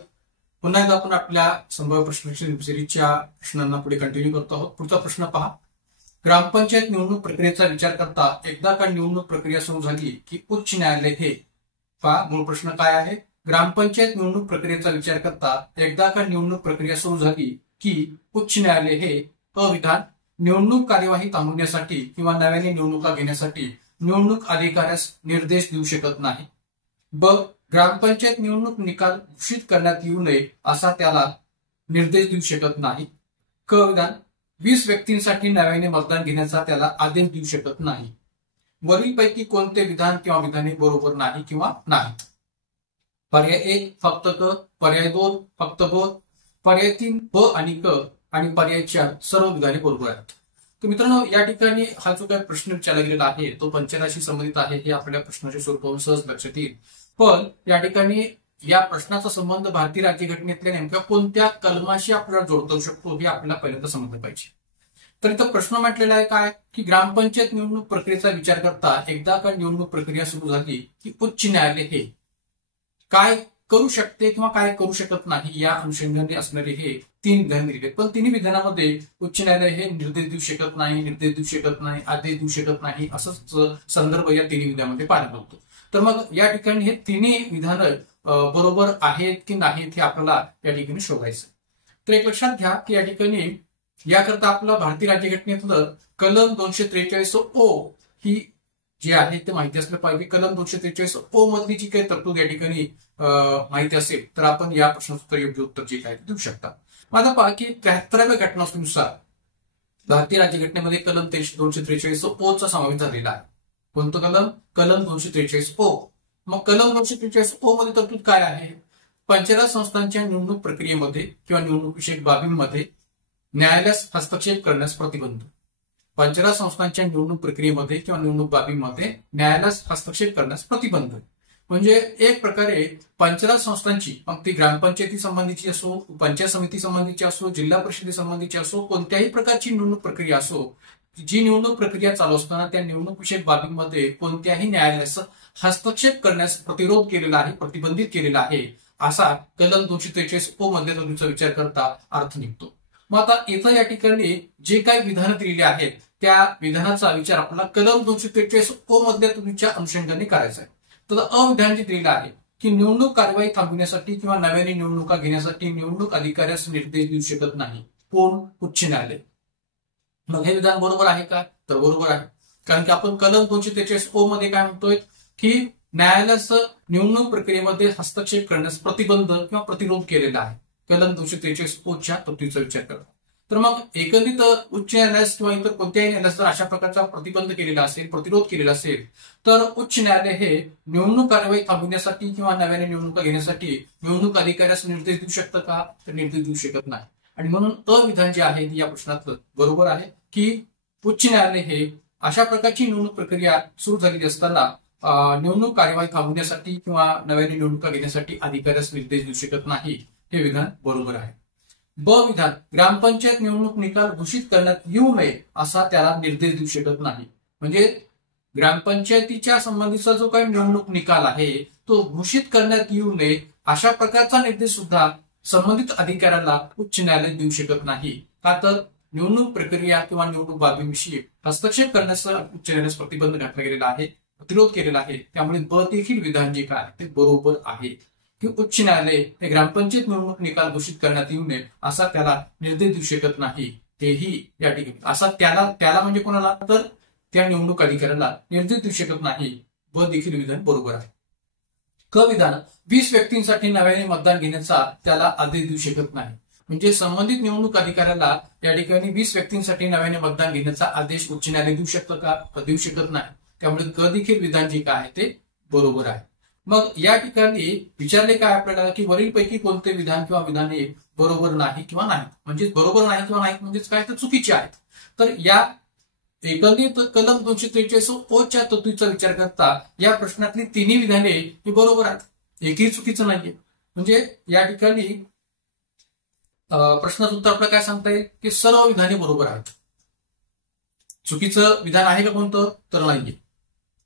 पुन्हा एकदा आपण आपल्या संभाव्य प्रश्न सिरीजच्या प्रश्नांना पुढे कंटिन्यू करतो आहोत. पुढचा प्रश्न पहा. ग्रामपंचायत निवडणूक प्रक्रियेचा विचार करता एकदा का निवडणूक प्रक्रिया सुरू झाली की उच्च न्यायालय हे पहा मूळ प्रश्न काय आहे. ग्रामपंचायत निवडणूक प्रक्रियेचा विचार करता एकदा का निवडणूक प्रक्रिया सुरू झाली की उच्च न्यायालय हे अविधान निवडणूक कार्यवाही थांबवण्यासाठी किंवा नव्याने निवडणुका घेण्यासाठी निवडणूक अधिकाऱ्यास निर्देश देऊ शकत नाही. ब ग्रामपंचायत निवडणूक निकाल घोषित करण्यात येऊ नये असा त्याला निर्देश देऊ शकत नाही. क विधान 20 व्यक्तींसाठी नव्याने मतदान घेण्याचा त्याला आदेश देऊ शकत नाही. वरीलपैकी कोणते विधान किंवा विधाने बरोबर नाही किंवा नाही. पर्याय 1 फक्त क, पर्याय 2 फक्त ब, पर्याय 3 ब आणि क आणि पर्याय 4 सर्व विधाने बरोबर आहेत. तर मित्रांनो या ठिकाणी हा जो काही प्रश्न विचारला गेलेला आहे तो पंचायताशी संबंधित आहे हे आपल्या प्रश्नाच्या स्वरूपावर सहज लक्षात येईल. पण या ठिकाणी या प्रश्नाचा संबंध भारतीय राज्यघटनेतल्या नेमक्या कोणत्या कलमाशी आपल्याला जोडता येऊ शकतो हे आपल्याला पहिल्यांदा समजलं पाहिजे. तर इथं प्रश्न म्हटलेला आहे काय की ग्रामपंचायत निवडणूक प्रक्रियेचा विचार करता एकदा का निवडणूक प्रक्रिया सुरू झाली की उच्च न्यायालय हे काय करू शकते किंवा काय करू शकत नाही या अनुषंगाने असणारे हे 3 विधान दिले. पण तिन्ही विधानामध्ये उच्च न्यायालय हे निर्देश देऊ शकत नाही, निर्देश देऊ शकत नाही, आदेश देऊ शकत नाही असंच संदर्भ या तिन्ही विधानामध्ये पाहायला मिळतो. तर मग या ठिकाणी हे तिन्ही विधान बरोबर आहेत की नाहीत हे आपल्याला या ठिकाणी शोधायचं. तर एक लक्षात घ्या की या ठिकाणी याकरता आपलं भारतीय राज्यघटनेतलं कलम 243 ओ ही जी आहे ते माहिती असलं पाहिजे. कलम 243 ओ मधली जी काही तरतूद या ठिकाणी माहिती असेल तर आपण या प्रश्नाचं योग्य उत्तर जे काय देऊ शकता. आता पहा की 73व्या घटनानुसार भारतीय राज्यघटनेमध्ये कलम 243 ओ चा समावेश झालेला आहे. कोणतं कलम? कलम 243 ओ. मग कलम 243 ओ मध्ये तरतूद काय आहे? पंचायत संस्थांच्या निवडणूक प्रक्रियेमध्ये किंवा निवडणूक विषयक बाबींमध्ये न्यायालयास हस्तक्षेप करण्यास प्रतिबंध. पंचायत संस्थांच्या निवडणूक प्रक्रियेमध्ये किंवा निवडणूक बाबींमध्ये न्यायालयास हस्तक्षेप करण्यास प्रतिबंध. म्हणजे एक प्रकारे पंचायत संस्थांची मग ती ग्रामपंचायती संबंधीची असो, पंचायत समिती संबंधीची असो, जिल्हा परिषदे संबंधीची असो, कोणत्याही प्रकारची निवडणूक प्रक्रिया असो, जी निवडणूक प्रक्रिया चालू असताना त्या निवडणूक विषयक बाबींमध्ये कोणत्याही न्यायालयास हस्तक्षेप करण्यास प्रतिरोध केलेला आहे, प्रतिबंधित केलेला आहे असा कलम 243 ओ मधल्या तरतुदीचा विचार करता अर्थ निघतो. मग आता इथं या ठिकाणी जे काही विधानं दिलेली आहेत त्या विधानाचा विचार आपल्याला कलम 243 ओ मधल्या तरतुदीच्या अनुषंगाने करायचा आहे. तर अविधान जे दिलेलं आहे की निवडणूक कारवाई थांबविण्यासाठी किंवा नव्याने निवडणुका घेण्यासाठी निवडणूक अधिकाऱ्यास निर्देश देऊ शकत नाही. कोण? उच्च न्यायालय. मग हे विधान बरोबर आहे का? तर बरोबर आहे. कारण की आपण कलम 243 ओ मध्ये काय म्हणतोय की न्यायालयास निवडणूक प्रक्रियेमध्ये हस्तक्षेप करण्यास प्रतिबंध किंवा प्रतिरोध केलेला आहे. कलम 243 ओ च्या तरतुदीचा विचार करता. तर मग एकंदरीत उच्च न्यायालयास किंवा इतर कोणत्याही न्यायालयास जर अशा प्रकारचा प्रतिबंध केलेला असेल, प्रतिरोध केलेला असेल तर उच्च न्यायालय हे निवडणूक कारवाई थांबविण्यासाठी किंवा नव्याने निवडणुका घेण्यासाठी निवडणूक अधिकाऱ्यास निर्देश देऊ शकतं का? तर निर्देश देऊ शकत नाही. आणि म्हणून अविधान जे आहे या प्रश्नातलं बरोबर आहे की उच्च न्यायालय हे अशा प्रकारची निवडणूक प्रक्रिया सुरू झालेली असताना निवडणूक कार्यवाही थांबवण्यासाठी किंवा नव्याने निवडणुका घेण्यासाठी अधिकाऱ्यास निर्देश देऊ शकत नाही. हे विधान बरोबर आहे. ब विधान ग्रामपंचायत निवडणूक निकाल घोषित करण्यात येऊ नये असा त्याला निर्देश देऊ शकत नाही. म्हणजे ग्रामपंचायतीच्या संबंधीचा जो काही निवडणूक निकाल आहे तो घोषित करण्यात येऊ नये अशा प्रकारचा निर्देश सुद्धा संबंधित अधिकाऱ्याला उच्च न्यायालय देऊ शकत नाही. का? तर निवडणूक प्रक्रिया किंवा निवडणूक बाबींविषयी हस्तक्षेप करण्याचा उच्च न्यायालयास प्रतिबंध घातला गेलेला आहे, प्रतिरोध केलेला आहे. त्यामुळे ब देखील विधान जे काय ते बरोबर आहे की उच्च न्यायालय हे ग्रामपंचायत निवडणूक निकाल घोषित करण्यात येऊ नये असा त्याला निर्देश देऊ शकत नाही. तेही या ठिकाणी असा त्याला म्हणजे कोणाला? तर त्या निवडणूक अधिकाऱ्याला निर्देश देऊ शकत नाही. ब देखील विधान बरोबर आहे. क विधान 20 व्यक्तींसाठी नव्याने मतदान घेण्याचा त्याला आदेश देऊ शकत नाही. म्हणजे संबंधित निवडणूक अधिकाऱ्याला या ठिकाणी 20 व्यक्तींसाठी नव्याने मतदान घेण्याचा आदेश उच्च न्यायालय देऊ शकतं का? देऊ शकत नाही. त्यामुळे क देखील विधान जे काय आहे ते बरोबर आहे. मग या ठिकाणी विचारले काय आपल्याला की वरीलपैकी कोणते विधान किंवा विधाने बरोबर नाही किंवा नाहीत. म्हणजे बरोबर नाही किंवा नाहीत म्हणजेच काय? तर चुकीचे आहेत. तर या एकंदरीत कलम 243 ओ च्या तरतुदीचा विचार करता या प्रश्नातली तिन्ही विधाने ही बरोबर आहेत, एकही चुकीचं नाहीये. म्हणजे या ठिकाणी प्रश्नाचं उत्तर आपल्याला काय सांगता येईल की सर्व विधाने बरोबर आहेत. चुकीचं विधान आहे का कोणतं? तर नाहीये.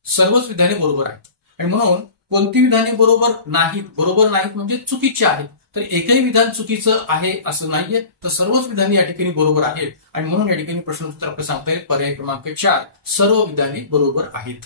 सर्वच विधाने बरोबर आहेत. आणि म्हणून कोणती विधाने बरोबर नाहीत म्हणजे चुकीची आहेत. तर एकही विधान चुकीचं आहे असं नाहीये. तर सर्वच विधाने या ठिकाणी बरोबर आहेत. आणि म्हणून या ठिकाणी प्रश्न उत्तर आपल्याला सांगता येईल पर्याय क्रमांक 4 सर्व विधाने बरोबर आहेत.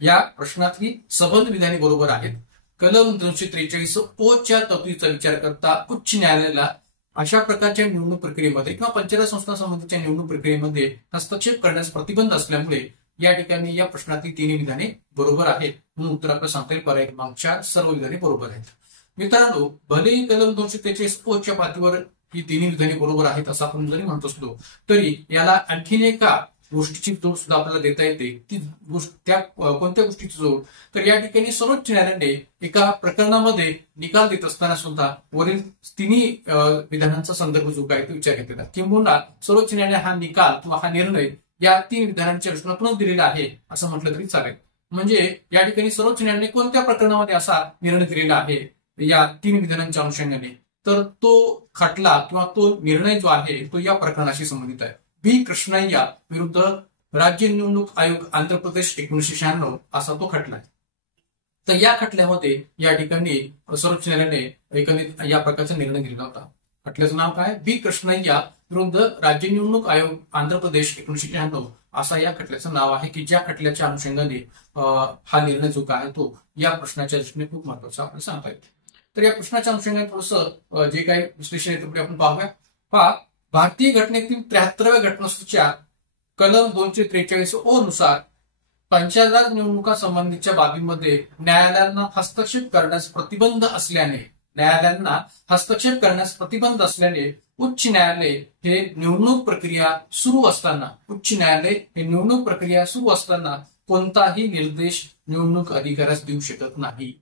या प्रश्नातली सबंध विधाने बरोबर आहेत. कलम 243 ओ च्या तरतुदीचा विचार करता उच्च न्यायालयाला अशा प्रकारच्या निवडणूक प्रक्रियेमध्ये किंवा पंचायत संस्था संबंधीच्या निवडणूक प्रक्रियेमध्ये हस्तक्षेप करण्यास प्रतिबंध असल्यामुळे या ठिकाणी या प्रश्नातली तिन्ही विधाने बरोबर आहेत. म्हणून उत्तर आपल्याला सांगता येईल पर्याय क्रमांक 4 सर्व विधाने बरोबर आहेत. मित्रांनो, भलेही कलम 243 ओ च्या पातळीवर ही तिन्ही विधाने बरोबर आहेत असं आपण जरी म्हणत असलो तरी याला आणखीन एका गोष्टीची जोड सुद्धा आपल्याला देता येते. ती गोष्ट त्या कोणत्या गोष्टीची जोड? तर या ठिकाणी सर्वोच्च न्यायालयाने एका प्रकरणामध्ये निकाल देत असताना सुद्धा वरील तिन्ही विधानांचा संदर्भ जो काय तो विचार घेतला. किंबहुना सर्वोच्च न्यायालय हा निकाल किंवा हा निर्णय या 3 विधानांच्या रचनातूनच दिलेला आहे असं म्हटलं तरी चालेल. म्हणजे या ठिकाणी सर्वोच्च न्यायालयाने कोणत्या प्रकरणामध्ये असा निर्णय दिलेला आहे या 3 विधानांच्या अनुषंगाने, तर तो खटला किंवा तो निर्णय जो आहे तो या प्रकरणाशी संबंधित आहे. बी कृष्णय्या विरुद्ध राज्य निवडणूक आयोग आंध्र प्रदेश 1996 असा तो खटला आहे. तर या खटल्यामध्ये या ठिकाणी सर्वोच्च न्यायालयाने एकंदरीत या प्रकारचा निर्णय दिला होता. खटल्याचं नाव काय? बी कृष्णय्या विरुद्ध राज्य निवडणूक आयोग आंध्र प्रदेश 1996 असा या खटल्याचं नाव आहे, की ज्या खटल्याच्या अनुषंगाने हा निर्णय जो काय तो या प्रश्नाच्या दृष्टीने खूप महत्वाचा आपण सांगता येतो. तर या प्रश्नाच्या अनुषंगाने थोडंसं जे काही विश्लेषण आहे ते आपण पाहूया. पहा, भारतीय घटनेतील 73व्या घटनादुरुस्तीच्या कलम 243 ओ नुसार पंचायत राज निवडणुका संबंधीच्या बाबींमध्ये न्यायालयांना हस्तक्षेप करण्यास प्रतिबंध असल्याने उच्च न्यायालय हे निवडणूक प्रक्रिया सुरू असताना कोणताही निर्देश निवडणूक अधिकाऱ्यास देऊ शकत नाही.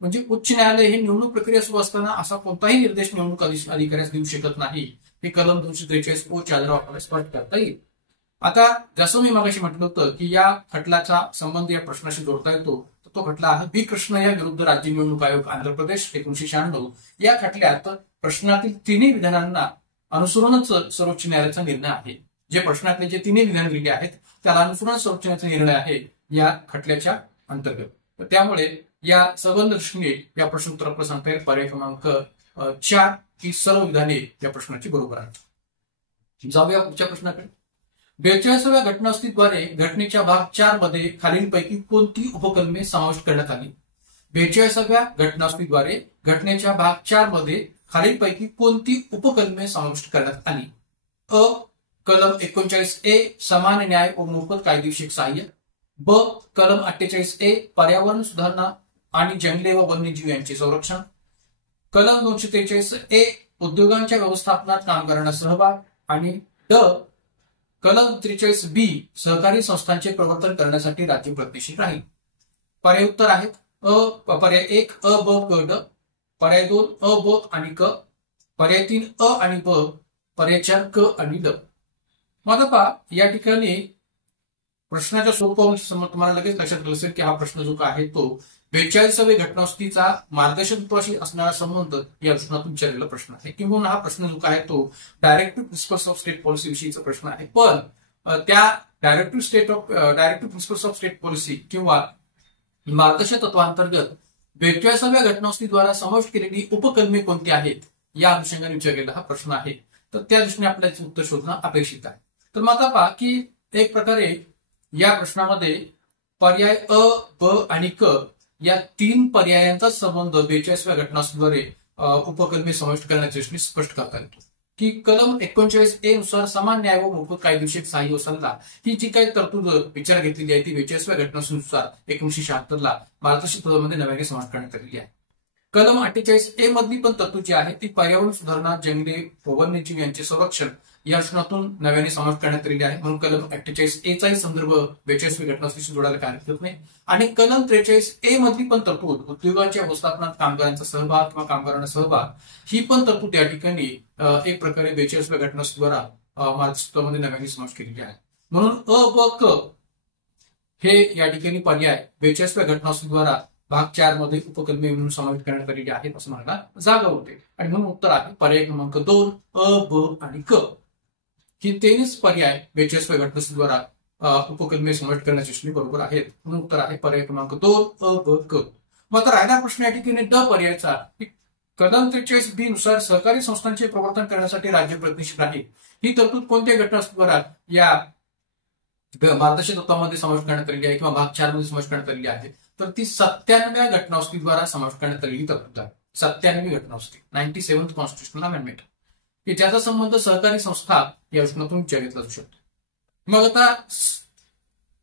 म्हणजे उच्च न्यायालय हे निवडणूक प्रक्रिया सुरू असताना असा कोणताही निर्देश निवडणूक अधिकाऱ्यास देऊ शकत नाही. हे कलम 243 ओ च्या आधारे आपल्याला स्पष्ट करता येईल. आता जसं मी मगाशी म्हटलं होतं की या खटल्याचा संबंध या प्रश्नाशी जोडता येतो, तर तो खटला आहे बी कृष्णय्या विरुद्ध राज्य निवडणूक आयोग आंध्र प्रदेश 1996. या खटल्यात प्रश्नातील तिन्ही विधानांना अनुसरूनच सर्वोच्च न्यायालयाचा निर्णय आहे. जे प्रश्नातले जे तिन्ही विधान दिलेले आहेत त्याला अनुसरून सर्वोच्च न्यायालयाचा निर्णय आहे या खटल्याच्या अंतर्गत. तर त्यामुळे या संबंध दृष्टीने या प्रश्न उत्तर आपल्याला सांगता येईल पर्याय क्रमांक 4 ही सर्व विधाने या प्रश्नाची बरोबर आहेत. जाऊया पुढच्या प्रश्नाकडे. 42व्या घटनादुरुस्तीद्वारे घटनेच्या भाग 4 मध्ये खालीलपैकी कोणती उपकलमे समाविष्ट करण्यात आली? 42व्या घटनादुरुस्तीद्वारे घटनेच्या भाग 4 मध्ये खालीलपैकी कोणती उपकलमे समाविष्ट करण्यात आली? अ. कलम 39A समान न्याय व मोफत कायदेशीर सहाय्य. ब. कलम 48A पर्यावरण सुधारणा आणि जंगले व वन्यजीव यांचे संरक्षण. कलम 243A उद्योगांच्या व्यवस्थापनात कामगारांना सहभाग. आणि ड. कलम 43B सहकारी संस्थांचे प्रवर्तन करण्यासाठी राज्य प्रयत्नशील राहील. पर्याय उत्तर आहेत पर्याय 1 अ ब क ड, पर्याय 2 अ ब आणि क, पर्याय 3 अ आणि ब, पर्याय 4 क आणि ड. मग पहा, या ठिकाणी प्रश्नाच्या स्वरूपावरून तुम्हाला लगेच लक्षात आलं असेल की हा प्रश्न जो आहे तो 42व्या घटनादुरुस्तीचा मार्गदर्शक तत्वाशी असणारा संबंध या प्रश्नातून विचारलेला प्रश्न आहे. किंवा हा प्रश्न जो आहे तो directive principles of state policy विषयीचा प्रश्न आहे. पण त्या directive principles of state policy किंवा मार्गदर्शक तत्वांतर्गत 42व्या घटनादुरुस्तीद्वारा समाविष्ट केलेली उपकलमे कोणती आहेत या अनुषंगाने विचारलेला हा प्रश्न आहे. तर त्या दृष्टीने आपल्याला उत्तर शोधणं अपेक्षित आहे. तर मग आता पहा की एक प्रकारे या प्रश्नामध्ये पर्याय अ, ब आणि क या 3 पर्यायांचा संबंध 42व्या घटनादुरुस्तीद्वारे उपकलमे समाविष्ट करण्याच्या दृष्टीने स्पष्ट करता येतो. की कलम 39A नुसार समान न्याय व मोफत कायदेशीर सहाय्य व सल्ला ही जी काही तरतूद विचार घेतलेली आहे ती 42व्या घटनादुरुस्तीनुसार 1976 मार्गदर्शक तत्वामध्ये नव्याने समाविष्ट करण्यात आलेली आहे. कलम 48A मधली पण तरतूद जी आहे ती पर्यावरण सुधारणा, जंगले व वन्यजीव यांचे संरक्षण या प्रश्नातून नव्याने समाविष्ट करण्यात आलेली आहे. म्हणून कलम 48A चाही संदर्भ 42व्या घटनादुरुस्तीशी जोडायला काय हरकत नाही. आणि कलम 43A मधली पण तरतूद उद्योगांच्या व्यवस्थापनात कामगारांचा सहभाग किंवा कामगारांना सहभाग ही पण तरतूद या ठिकाणी एक प्रकारे 42व्या घटनादुरुस्तीद्वारा मार्गदर्शक नव्याने समाविष्ट केलेली आहे. म्हणून अ, ब, क हे या ठिकाणी पर्याय 42व्या घटनादुरुस्तीद्वारा भाग 4 मध्ये उपकलमे म्हणून समाविष्ट करण्यात आलेली आहेत असं म्हणायला जागा होते. आणि म्हणून उत्तर आहे पर्याय क्रमांक 2 अ, ब आणि क ही 3 पर्याय 42व्या घटनादुरुस्तीद्वारा उपकलमे समाविष्ट करण्याच्या दृष्टीने बरोबर आहेत. म्हणून उत्तर आहे पर्याय क्रमांक 2 अ, ब, क. मग आता राहिला प्रश्न या ठिकाणी ड पर्यायाचा. कलम 43B नुसार सहकारी संस्थांचे प्रवर्तन करण्यासाठी राज्य प्रयत्नशील आहे. ही तरतूद कोणत्या घटनादुरुस्तीद्वारा या मार्गदर्शक तत्वामध्ये समाविष्ट करण्यात आलेली आहे किंवा भाग 4 मध्ये समाविष्ट करण्यात आलेली आहे? तर ती 97व्या घटनादुरुस्तीद्वारा समाविष्ट करण्यात आलेली तरतूद आहे. 97वी घटनादुरुस्ती 97th कॉन्स्टिट्युशनल अमेंडमेंट की ज्याचा संबंध सहकारी संस्था या प्रश्नातून विचार घेतला जाऊ शकतो. मग आता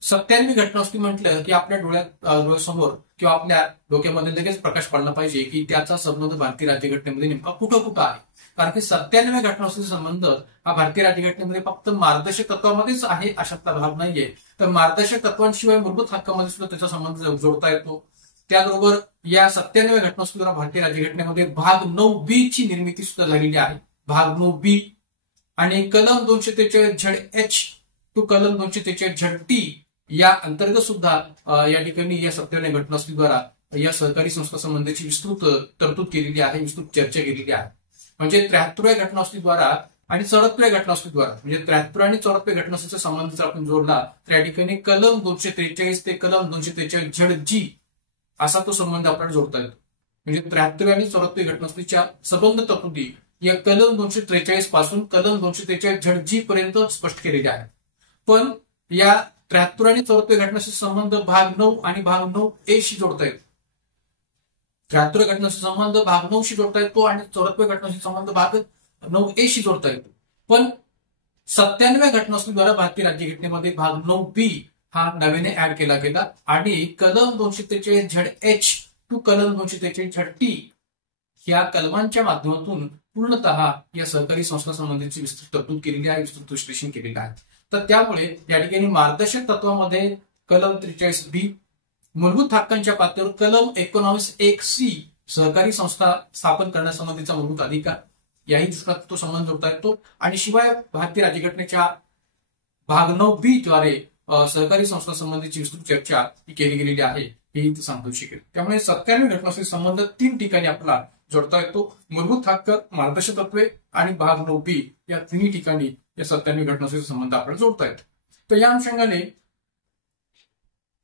97वी घटनादुरुस्ती म्हटलं की आपल्या डोळ्यासमोर किंवा आपल्या डोक्यामध्ये लगेच प्रकाश पडला पाहिजे की त्याचा संबंध भारतीय राज्यघटनेमध्ये नेमका कुठं आहे. कारण की 97व्या घटनादुरुस्तीचा संबंध हा भारतीय राज्यघटनेमध्ये फक्त मार्गदर्शक तत्वामध्येच आहे अशातला भाग नाहीये. तर मार्गदर्शक तत्वांशिवाय मूलभूत हक्कामध्ये सुद्धा त्याचा संबंध जोडता येतो. त्याचबरोबर या 97व्या घटनादुरुस्तीद्वारा भारतीय राज्यघटनेमध्ये भाग 9B ची निर्मिती सुद्धा झालेली आहे. भाग 9B आणि कलम 243ZH टू कलम 243ZT या अंतर्गत सुद्धा या ठिकाणी या 97व्या घटनादुरुस्तीद्वारा या सहकारी संस्था संबंधीची विस्तृत तरतूद केलेली आहे, विस्तृत चर्चा केलेली आहे. म्हणजे 73व्या घटनावलीद्वारा आणि 74व्या घटनावलीद्वारा, म्हणजे 73 आणि 74व्या घटनावलीचा संबंध जर आपण जोडला तर या ठिकाणी कलम 243 ते कलम 243 ZG असा तो संबंध आपल्याला जोडता येतो. म्हणजे 73 आणि 74 घटनावलीच्या संबंध तरतुदी या कलम 243 पासून कलम 243 ZG पर्यंत स्पष्ट केलेले आहेत. पण या 73 आणि 74 घटनाशी संबंध भाग 9 आणि भाग 9A शी जोडता येतो. 73 घटनाशी संबंध भाग 9 शी जोडता येतो आणि 74 घटनाशी संबंध भाग 9A शी जोडता येतो. पण 97व्या घटनावलीद्वारा भारतीय राज्यघटनेमध्ये भाग 9B हा नव्याने ऍड केला गेला आणि कलम 243 ZH टू कलम 243 ZT या कलमांच्या माध्यमातून पूर्णतः या सहकारी संस्था संबंधीची विस्तृत तरतूद केलेली आहे, विस्तृत विश्लेषण केलेलं आहे. तर त्यामुळे या ठिकाणी मार्गदर्शक तत्वामध्ये कलम 43B, मूलभूत हक्कांच्या पातळीवर कलम 19(1)C सहकारी संस्था स्थापन करण्यासंबंधीचा मूलभूत अधिकार याही दुसरा तो संबंध जोडता येतो. आणि शिवाय भारतीय राज्यघटनेच्या भाग 9B द्वारे सहकारी संस्था संबंधीची विस्तृत चर्चा ही केली गेलेली आहे हेही सांगू शकेल. त्यामुळे 97 घटनाशी संबंध 3 ठिकाणी आपला जोडता येतो. मूलभूत हक्क, मार्गदर्शक तत्वे आणि भाग 9B या तिन्ही ठिकाणी या 97 घटनाशी संबंध आपल्याला जोडता येतो. तर या अनुषंगाने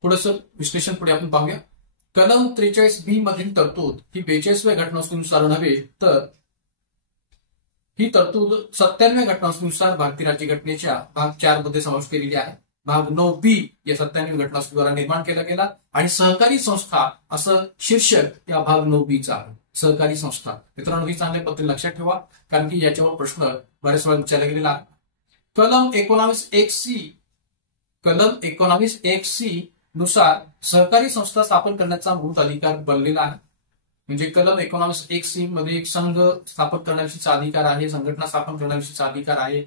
थोडंसं विश्लेषण पुढे आपण पाहूया. कलम 43B मधील तरतूद ही 42व्या घटनावलीनुसार नव्हे तर ही तरतूद 97व्या घटनावलीनुसार भारतीय राज्यघटनेच्या भाग 4 मध्ये समाविष्ट केलेली आहे. भाग 9B या 97 घटनावलीद्वारा निर्माण केला गेला आणि सहकारी संस्था असं शीर्षक या भाग 9Bचा आहे. सहकारी संस्था. मित्रांनो, ही चांगल्या पद्धतीने लक्षात ठेवा, कारण की याच्यावर प्रश्न बऱ्याच वेळा विचारला गेलेला आहे. कलम 19(1)C नुसार सहकारी संस्था स्थापन करण्याचा मूलभूत अधिकार बनलेला आहे. म्हणजे कलम 19(1)C मध्ये एक संघ स्थापन करण्याविषयीचा अधिकार आहे, संघटना स्थापन करण्याविषयीचा अधिकार आहे.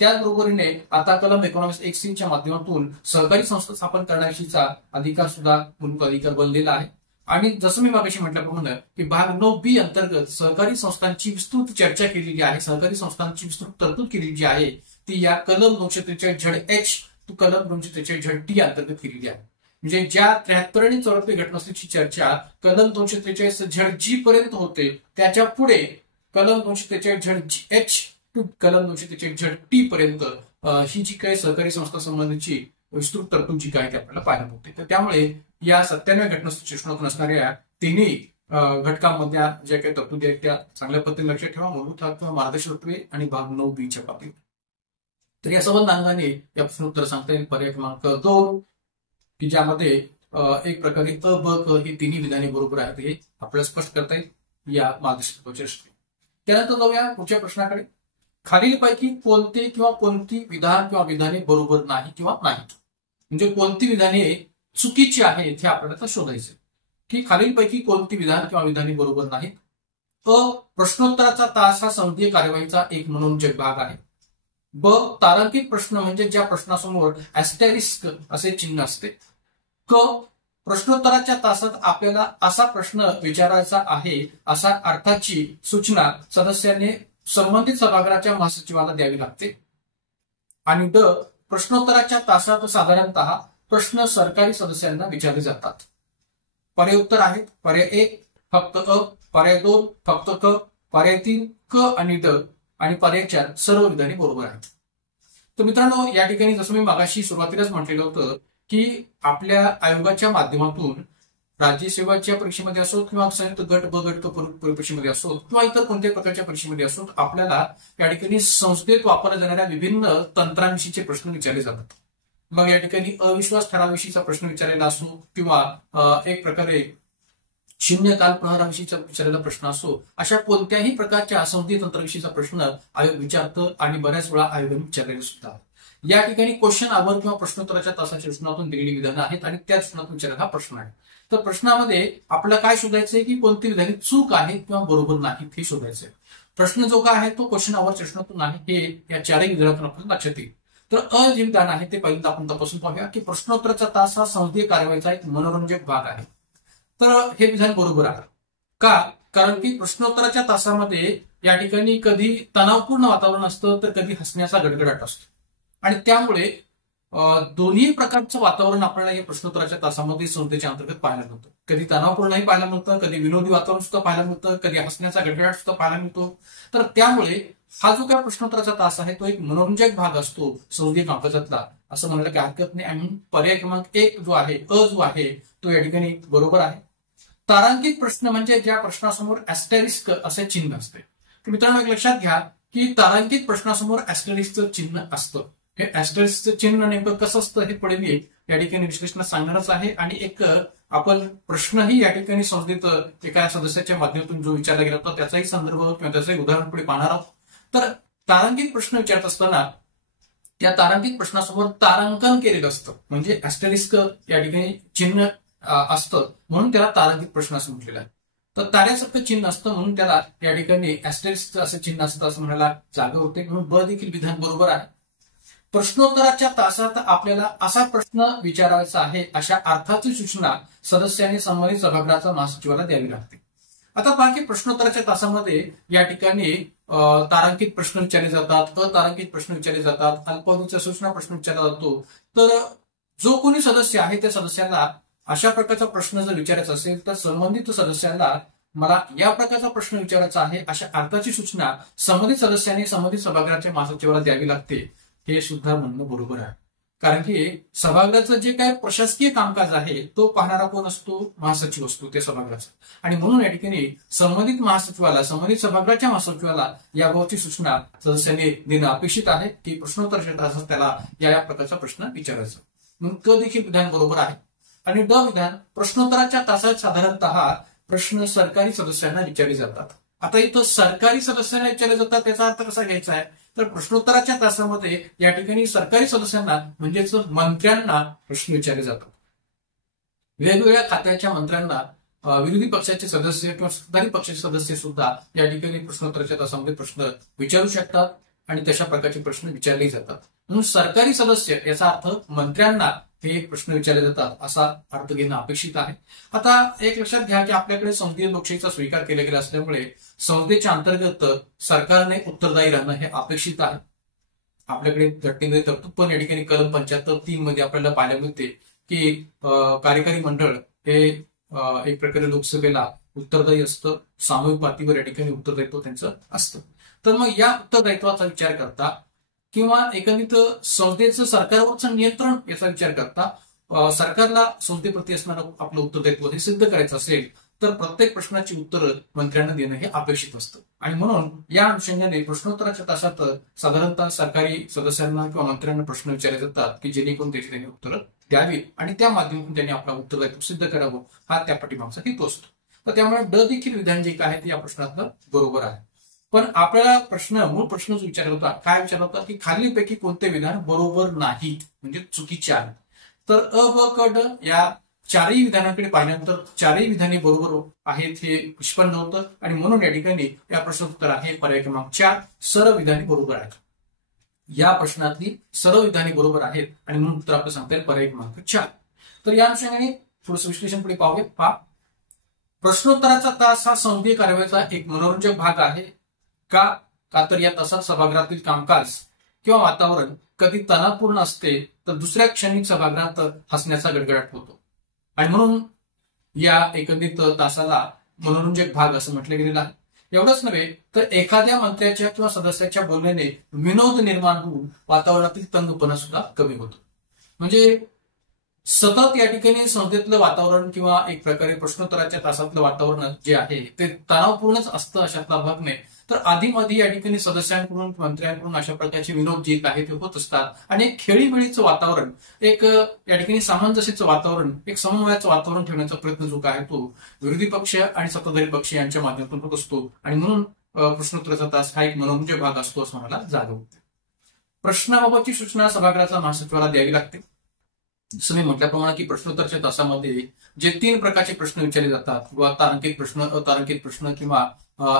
त्याचबरोबरीने आता कलम 19(1)C च्या माध्यमातून सहकारी संस्था स्थापन करण्याविषयीचा अधिकार सुद्धा मूलभूत अधिकार बनलेला आहे. आणि जसं मी मागाशी म्हटल्याप्रमाणे की भाग 9B अंतर्गत सहकारी संस्थांची विस्तृत चर्चा केलेली आहे, सहकारी संस्थांची विस्तृत तरतूद केलेली आहे ती या कलम 243 ZH टू कलम 243 ZT अंतर्गत केलेली आहे. म्हणजे ज्या 73 आणि 74 घटनावलीची चर्चा कलम 243 ZG पर्यंत होते, त्याच्या पुढे कलम 243 ZH टू कलम 243 ZT पर्यंत ही जी काही सहकारी संस्था संबंधीची विस्तृत तरतूद जी काय ते आपल्याला पाहायला मिळते. तर त्यामुळे या 97व्या घटनास्थळातून असणाऱ्या तिन्ही घटकांमध्ये ज्या काही तरतुदी आहेत त्या चांगल्या पद्धतीने लक्षात ठेवा. मूलभूत हक्क, मार्गदर्शक तत्वे आणि भाग 9B बाबतीत. तर या संबंधांगाने या प्रश्न उत्तर सांगता येईल. पर्याय क्रमांक 2 की ज्यामध्ये एक प्रकारे अ, ब, क ही तिन्ही विधाने बरोबर आहेत हे आपल्याला स्पष्ट करता येईल या मार्गदर्शक तत्वाच्या दृष्टीने. त्यानंतर जाऊया पुढच्या प्रश्नाकडे. खालीलपैकी कोणते किंवा कोणती विधान किंवा विधाने बरोबर नाही किंवा नाहीत. म्हणजे कोणती विधाने चुकीची आहेत हे आपल्याला शोधायचे की खालीलपैकी कोणती विधान किंवा विधाने बरोबर नाहीत. अ, प्रश्नोत्तराचा तास हा संघीय कार्यवाहीचा एक मनोरंजक भाग आहे. ब, तारांकित प्रश्न म्हणजे ज्या प्रश्नासमोर ऍस्टेरिस्क असे चिन्ह असते. क, प्रश्नोत्तराच्या तासात आपल्याला असा प्रश्न विचारायचा आहे असा अर्थाची सूचना सदस्याने संबंधित सभागृहाच्या महासचिवाला द्यावी लागते. आणि ड, प्रश्नोत्तराच्या तासात साधारणतः प्रश्न सरकारी सदस्यांना विचारले जातात. पर्याय उत्तर आहेत. पर्याय 1 फक्त अ, पर्याय 2 फक्त क, पर्याय 3 क आणि ड आणि पर्याय 4 सर्व विधाने बरोबर आहेत. तर मित्रांनो, या ठिकाणी जसं मी मागाशी सुरुवातीलाच म्हटलेलं होतं की आपल्या आयोगाच्या माध्यमातून राज्यसेवाच्या परीक्षेमध्ये असो किंवा संयुक्त गट ब गट परीक्षेमध्ये असो किंवा इतर कोणत्याही प्रकारच्या परीक्षेमध्ये असो आपल्याला या ठिकाणी संस्थेत वापरल्या जाणाऱ्या विभिन्न तंत्रांविषयीचे प्रश्न विचारले जातात. मग या ठिकाणी अविश्वास ठरावाविषयीचा प्रश्न विचारलेला असो किंवा एक प्रकारे शून्य काल प्रहाराविषयीचा विचारलेला प्रश्न असो, अशा कोणत्याही प्रकारच्या संसदीय तंत्राविषयीचा प्रश्न आयोग विचारतं आणि बऱ्याच वेळा आयोगाने विचारलेले सुद्धा. या ठिकाणी क्वेश्चन आवर किंवा प्रश्नोत्तराच्या तासाच्या सूचनातून दिलेली विधानं आहेत आणि त्या सूचनातून विचारलेला हा प्रश्न आहे. तर प्रश्नामध्ये आपल्याला काय शोधायचंय की कोणती विधाने चूक आहेत किंवा बरोबर नाहीत हे शोधायचंय. प्रश्न जो काय आहे तो क्वेश्चन आवर सूचनातून आहे हे या चारही विधानातून आपल्याला लक्षात येईल. तर अ जे विधान आहे ते पहिल्यांदा आपण तपासून पाहूया की प्रश्नोत्तराचा तास हा संसदीय कार्यवाहीचा एक मनोरंजक भाग आहे. तर हे विधान बरोबर आहे. का? कारण की प्रश्नोत्तराच्या तासामध्ये या ठिकाणी कधी तणावपूर्ण वातावरण असतं तर कधी हसण्याचा गडगडाट असतो आणि त्यामुळे दोन्ही प्रकारचं वातावरण आपल्याला या प्रश्नोत्तराच्या तासामध्ये संसदेच्या अंतर्गत पाहायला मिळतं. कधी तणावपूर्णही पाहायला मिळतं, कधी विनोदी वातावरण सुद्धा पाहायला मिळतं, कधी हसण्याचा गडगडाट सुद्धा पाहायला मिळतो. तर त्यामुळे हा जो काय प्रश्नोत्तराचा तास आहे तो एक मनोरंजक भाग असतो संसदीय कामकाजातला, असं म्हणायला काही हरकत नाही. आणि पर्याय क्रमांक 1 जो आहे, जो आहे तो या ठिकाणी बरोबर आहे. तारांकित प्रश्न म्हणजे ज्या प्रश्नासमोर ऍस्टेरिस्क असे चिन्ह असते. तर मित्रांनो एक लक्षात घ्या की तारांकित प्रश्नासमोर ऍस्टेरिस्कचं चिन्ह असतं. हे ऍस्टेरिस्कचं चिन्ह नेमकं कसं असतं हे पुढे मी या ठिकाणी विश्लेषण सांगणारच आहे. आणि एक आपण प्रश्नही या ठिकाणी संसदेत एका सदस्याच्या माध्यमातून जो विचारला गेला होता त्याचाही संदर्भ किंवा त्याचंही उदाहरण पुढे पाहणार आहोत. तर तारांकित प्रश्न विचारत असताना त्या तारांकित प्रश्नासमोर तारांकन केलेलं असतं, म्हणजे ऍस्टेरिस्क या ठिकाणी चिन्ह असतं म्हणून त्याला तारांकित प्रश्न असं म्हटलेलं आहे. तर ताऱ्यासारखं चिन्ह असतं म्हणून त्याला या ठिकाणी ऍस्टेरिस्क असं चिन्ह असतं असं म्हणायला जागा होते. म्हणून ब देखील विधान बरोबर आहे. प्रश्नोत्तराच्या तासात आपल्याला असा प्रश्न विचारायचा आहे अशा अर्थाची सूचना सदस्यांनी संबंधित सभागृहाच्या महासचिवाला द्यावी लागते. आता पहा की प्रश्नोत्तराच्या तासामध्ये या ठिकाणी तारांकित प्रश्न विचारले जातात, अतारांकित प्रश्न विचारले जातात, अल्पावधीच्या सूचना प्रश्न विचारला जातो. तर जो कोणी सदस्य आहे त्या सदस्याला अशा प्रकारचा प्रश्न जर विचारायचा असेल तर संबंधित सदस्यांना मला या प्रकारचा प्रश्न विचारायचा आहे अशा अर्थाची सूचना संबंधित सदस्यांनी संबंधित सभागृहाच्या महासचिवाला द्यावी लागते. हे सुद्धा म्हणणं बरोबर आहे. कारण की सभागृहाचं जे काय प्रशासकीय कामकाज आहे तो पाहणारा कोण असतो? महासचिव असतो त्या सभागृहाचा. आणि म्हणून या ठिकाणी संबंधित महासचिवाला, संबंधित सभागृहाच्या महासचिवाला याबाबतची सूचना सदस्यांनी देणं अपेक्षित आहे की प्रश्नोत्तराच्या तासात त्याला या प्रकारचा प्रश्न विचारायचा. म्हणून क देखील विधान बरोबर आहे. आणि ड विधान प्रश्नोत्तराच्या तासात साधारणतः प्रश्न सरकारी सदस्यांना विचारले जातात. आता इथं सरकारी सदस्यांना विचारले जातात त्याचा अर्थ कसा घ्यायचा आहे? तर प्रश्नोत्तराच्या तासामध्ये या ठिकाणी सरकारी सदस्यांना म्हणजेच मंत्र्यांना प्रश्न विचारले जातात. वेगवेगळ्या खात्याच्या मंत्र्यांना विरोधी पक्षाचे सदस्य किंवा सत्ताधारी पक्षाचे सदस्य सुद्धा या ठिकाणी प्रश्नोत्तराच्या तासामध्ये प्रश्न विचारू शकतात आणि तशा प्रकारचे प्रश्न विचारले जातात. म्हणून सरकारी सदस्य याचा अर्थ मंत्र्यांना हे प्रश्न विचारले जातात असा अर्थ घेणं अपेक्षित आहे. आता एक लक्षात घ्या की आपल्याकडे संसदीय लोकशाहीचा स्वीकार केला गेला असल्यामुळे संसदेच्या अंतर्गत सरकारने उत्तरदायी राहणं हे अपेक्षित आहे. आपल्याकडे घटनेमध्ये तरतूद पण या ठिकाणी कलम 75(3) मध्ये आपल्याला पाहायला मिळते की कार्यकारी मंडळ हे एक प्रकारे लोकसभेला उत्तरदायी असतं, सामूहिक पातळीवर या ठिकाणी उत्तरदायित्व त्यांचं असतं. तर मग या उत्तरदायित्वाचा विचार करता किंवा एकंदरीत संसदेचं सरकारवरचं नियंत्रण याचा विचार करता सरकारला संसदेप्रती असणारं आपलं उत्तरदायित्व हे सिद्ध करायचं असेल तर प्रत्येक प्रश्नाची उत्तरं मंत्र्यांना देणं हे अपेक्षित असतं. आणि म्हणून या अनुषंगाने प्रश्नोत्तराच्या तासात साधारणतः सरकारी सदस्यांना किंवा मंत्र्यांना प्रश्न विचारले जातात की जेणेकरून त्याची त्यांनी उत्तरं द्यावी आणि त्या माध्यमातून त्यांनी आपलं उत्तरदायित्व सिद्ध करावं हा त्या पाठीमागचा हेतू असतो. तर त्यामुळे ड देखील विधान जे काय आहे ते या प्रश्नातलं बरोबर आहे. पण आपल्याला मूळ प्रश्न जो विचारला होता, काय विचारला होता की खालीलपैकी कोणते विधान बरोबर नाही म्हणजे चुकीचे आहे. तर अ, ब, क, ड या चारही विधानाकडे पाहिल्यानंतर चारही विधाने बरोबर आहेत हे निष्पन्न होतं आणि म्हणून या ठिकाणी या प्रश्नाचं उत्तर आहे पर्याय क्रमांक 4 सर्व विधाने बरोबर आहेत. या प्रश्नातली सर्व विधाने बरोबर आहेत आणि म्हणून उत्तर आपलं सांगता येईल पर्याय क्रमांक 4. तर या अनुषंगाने थोडंसं विश्लेषण पुढे पाहूया. पहा, प्रश्नोत्तराचा तास हा संसदीय कार्यवाहीचा एक मनोरंजक भाग आहे. का तर या तासात सभागृहातील कामकाज किंवा वातावरण कधी तणावपूर्ण असते तर दुसऱ्या क्षणी सभागृहात हसण्याचा गडगडाट होतो आणि म्हणून या एकंदरीत तासाला मनोरंजक भाग असं म्हटलं गेलेलं आहे. एवढंच नव्हे तर एखाद्या मंत्र्याच्या किंवा सदस्याच्या बोलण्याने विनोद निर्माण होऊन वातावरणातील तंगपणा सुद्धा कमी होतो. म्हणजे सतत या ठिकाणी संसदेतलं वातावरण किंवा एक प्रकारे प्रश्नोत्तराच्या तासातलं वातावरण जे आहे ते तणावपूर्णच असतं अशातला भाग नाही. तर आधीमध्ये या ठिकाणी सदस्यांकडून मंत्र्यांकडून अशा प्रकारचे विनोद जे आहे ते होत असतात आणि एक खेळीमेळीचं वातावरण, एक या ठिकाणी सामंजस्याचं वातावरण, एक समन्वयाचं वातावरण ठेवण्याचा प्रयत्न जो काय तो विरोधी पक्ष आणि सत्ताधारी पक्ष यांच्या माध्यमातून होत असतो आणि म्हणून प्रश्नोत्तराचा तास हा एक मनोरंजक भाग असतो असं मला जागा होते. प्रश्नाबाबतची सूचना सभागृहाच्या महासचिवाला द्यावी लागते. जसं मी म्हटल्याप्रमाणे की प्रश्नोत्तराच्या तासामध्ये जे 3 प्रकारचे प्रश्न विचारले जातात किंवा तारांकित प्रश्न, अतारांकित प्रश्न किंवा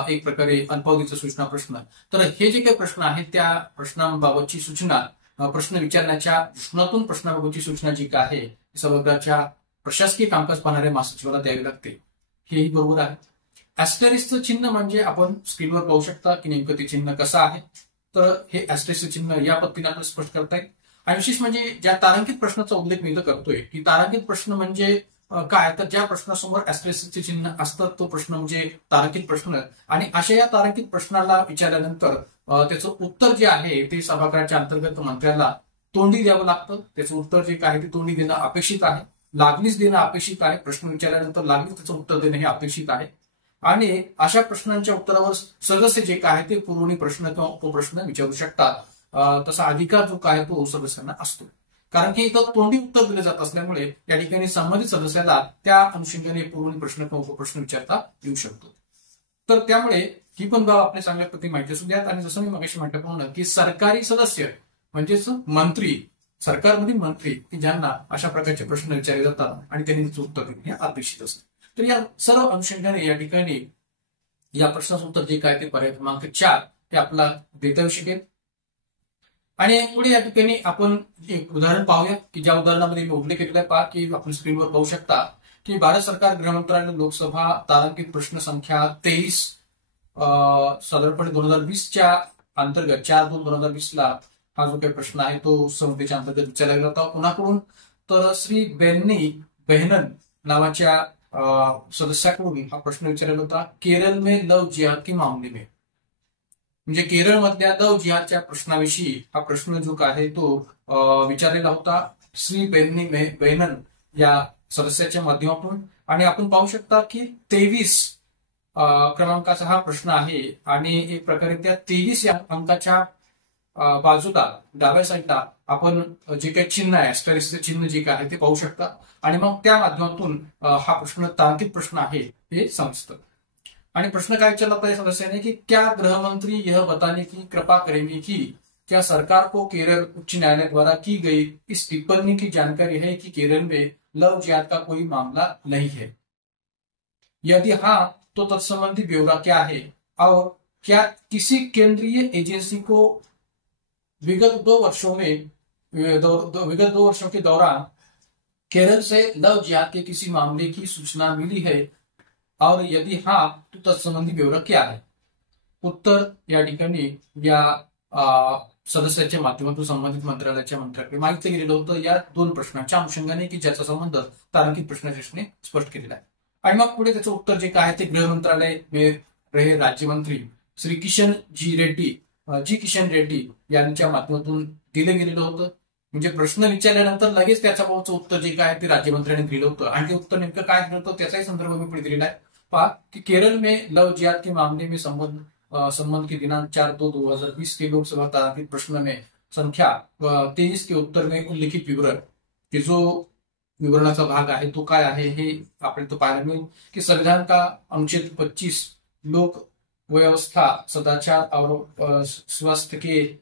एक प्रकारे अल्पावधीचा सूचना प्रश्न, तर हे जे काही प्रश्न आहेत त्या प्रश्नांबाबतची सूचना, प्रश्न विचारण्याच्या प्रश्नातून प्रश्नाबाबतची सूचना जी काय आहे सभागृहाच्या प्रशासकीय कामकाज पाहणाऱ्या महासचिवाला द्यावी लागते. हेही बरोबर आहे. ऍस्टेरिस्कचं चिन्ह म्हणजे आपण स्क्रीनवर पाहू शकता की नेमकं ते चिन्ह कसं आहे. तर हे ऍस्टेरिस्कचं चिन्ह या पद्धतीने आपल्याला स्पष्ट करता येईल. आणि विशेष म्हणजे ज्या तारांकित प्रश्नाचा उल्लेख मी इथं करतोय की तारांकित प्रश्न म्हणजे काय तर ज्या प्रश्नासमोर ऍस्टेरिस्कचे चिन्ह असतात तो प्रश्न म्हणजे तारांकित प्रश्न. आणि अशा या तारांकित प्रश्नाला विचारल्यानंतर त्याचं उत्तर जे आहे ते सभागृहाच्या अंतर्गत मंत्र्याला तोंडी द्यावं लागतं. त्याचं उत्तर जे काय ते तोंडी देणं अपेक्षित आहे, लागलीच देणं अपेक्षित आहे. प्रश्न विचारल्यानंतर लागलीच त्याचं उत्तर देणं हे अपेक्षित आहे. आणि अशा प्रश्नांच्या उत्तरावर सदस्य जे काय ते पुरवणी प्रश्न किंवा उपप्रश्न विचारू शकतात. तसा अधिकार जो काय तो सदस्यांना असतो. कारण की इथं तोंडी उत्तर दिले जात असल्यामुळे या ठिकाणी संबंधित सदस्याला त्या अनुषंगाने पुरवणी प्रश्न किंवा उपप्रश्न विचारता येऊ शकतो. तर त्यामुळे ही पण बाब आपल्या चांगल्या पद्धतीने माहिती असू द्यात. आणि जसं मी मगाशी म्हटल्याप्रमाणे की सरकारी सदस्य म्हणजेच मंत्री, सरकारमधील मंत्री की ज्यांना अशा प्रकारचे प्रश्न विचारले जातात आणि त्यांनी त्याचं उत्तर देणे हे अपेक्षित असते. तर या सर्व अनुषंगाने या ठिकाणी या प्रश्नाचं उत्तर जे काय ते पर्याय क्रमांक 4 हे आपला देता येऊ शकेल. आणि पुढे या ठिकाणी आपण एक उदाहरण पाहूया की ज्या उदाहरणामध्ये मी उल्लेख केलेला आहे. पहा की आपण स्क्रीनवर पाहू शकता की भारत सरकार गृह मंत्रालय लोकसभा तारांकित प्रश्न संख्या 23 साधारणपणे 2020च्या अंतर्गत 4/2/2020 ला हा जो काही प्रश्न आहे तो संहितेच्या अंतर्गत विचारला गेला होता. कोणाकडून तर श्री बेन्नी बेहनन नावाच्या सदस्याकडून हा प्रश्न विचारलेला होता. केरळ में लव जिहाद के मामले में, म्हणजे केरळमधल्या लव जिहादच्या प्रश्नाविषयी हा प्रश्न जो आहे तो विचारलेला होता श्री बेन्नी बेहनन या सदस्याच्या माध्यमातून. आणि आपण पाहू शकता की 23 क्रमांकाचा हा प्रश्न आहे. आणि एक प्रकारे त्या 23 या अंकाच्या बाजूला डाव्या साईडला आपण जे काही चिन्ह आहे ऍस्टेरिस्कचे चिन्ह जे काय आहे ते पाहू शकता. आणि मग त्या माध्यमातून हा प्रश्न तारांकित प्रश्न आहे हे समजतं. आणि प्रश्न काय विचारला होता या सदस्याने की क्या गृह मंत्री यह बताने की कृपा करेंगे कि क्या सरकार को केरल उच्च न्यायालय द्वारा की गई इस टिप्पणी की जानकारी है कि केरल में लव जिहाद का कोई मामला नहीं है, यदि हाँ तो तत्संबंधी ब्यौरा क्या है, और क्या किसी केंद्रीय एजेंसी को विगत 2 वर्षों के दौरान केरल से लव जिहाद के किसी मामले की सूचना मिली है, और यदि हाँ तो तत्संबंधी ब्यौरा क्या है. उत्तर या ठिकाणी या सदस्याच्या माध्यमातून संबंधित मंत्रालयाच्या मंत्र्याकडे माहिती गेलेलं होतं या 2 प्रश्नांच्या अनुषंगाने की ज्याचा संबंध तारांकित प्रश्नाचे स्पष्ट केलेला आहे. आणि मग पुढे त्याचं उत्तर जे काय ते गृह मंत्रालय में रहे राज्यमंत्री श्री किशन रेड्डी यांच्या माध्यमातून दिलं गेलेलं होतं. म्हणजे प्रश्न विचारल्यानंतर लगेच त्याच्या उत्तर जे काय ते राज्यमंत्र्यांनी दिलं होतं. आणि ते उत्तर नेमकं काय दिलं होतं त्याचाही संदर्भ मी पुढे दिलेला आहे. पहा कि केरल में लव जिहाद के मामले में संबंध की दिनांक 4/2/2020 के लोकसभा तारांकित प्रश्न में संख्या 23 के उत्तर में उल्लिखित विवरण की जो विवरणाचा भाग आहे तो काय आहे हे आपल्याला तो पाहायला मिळेल की संविधान का अनुच्छेद 25 लोक व्यवस्था सदाचार और स्वास्थ्य के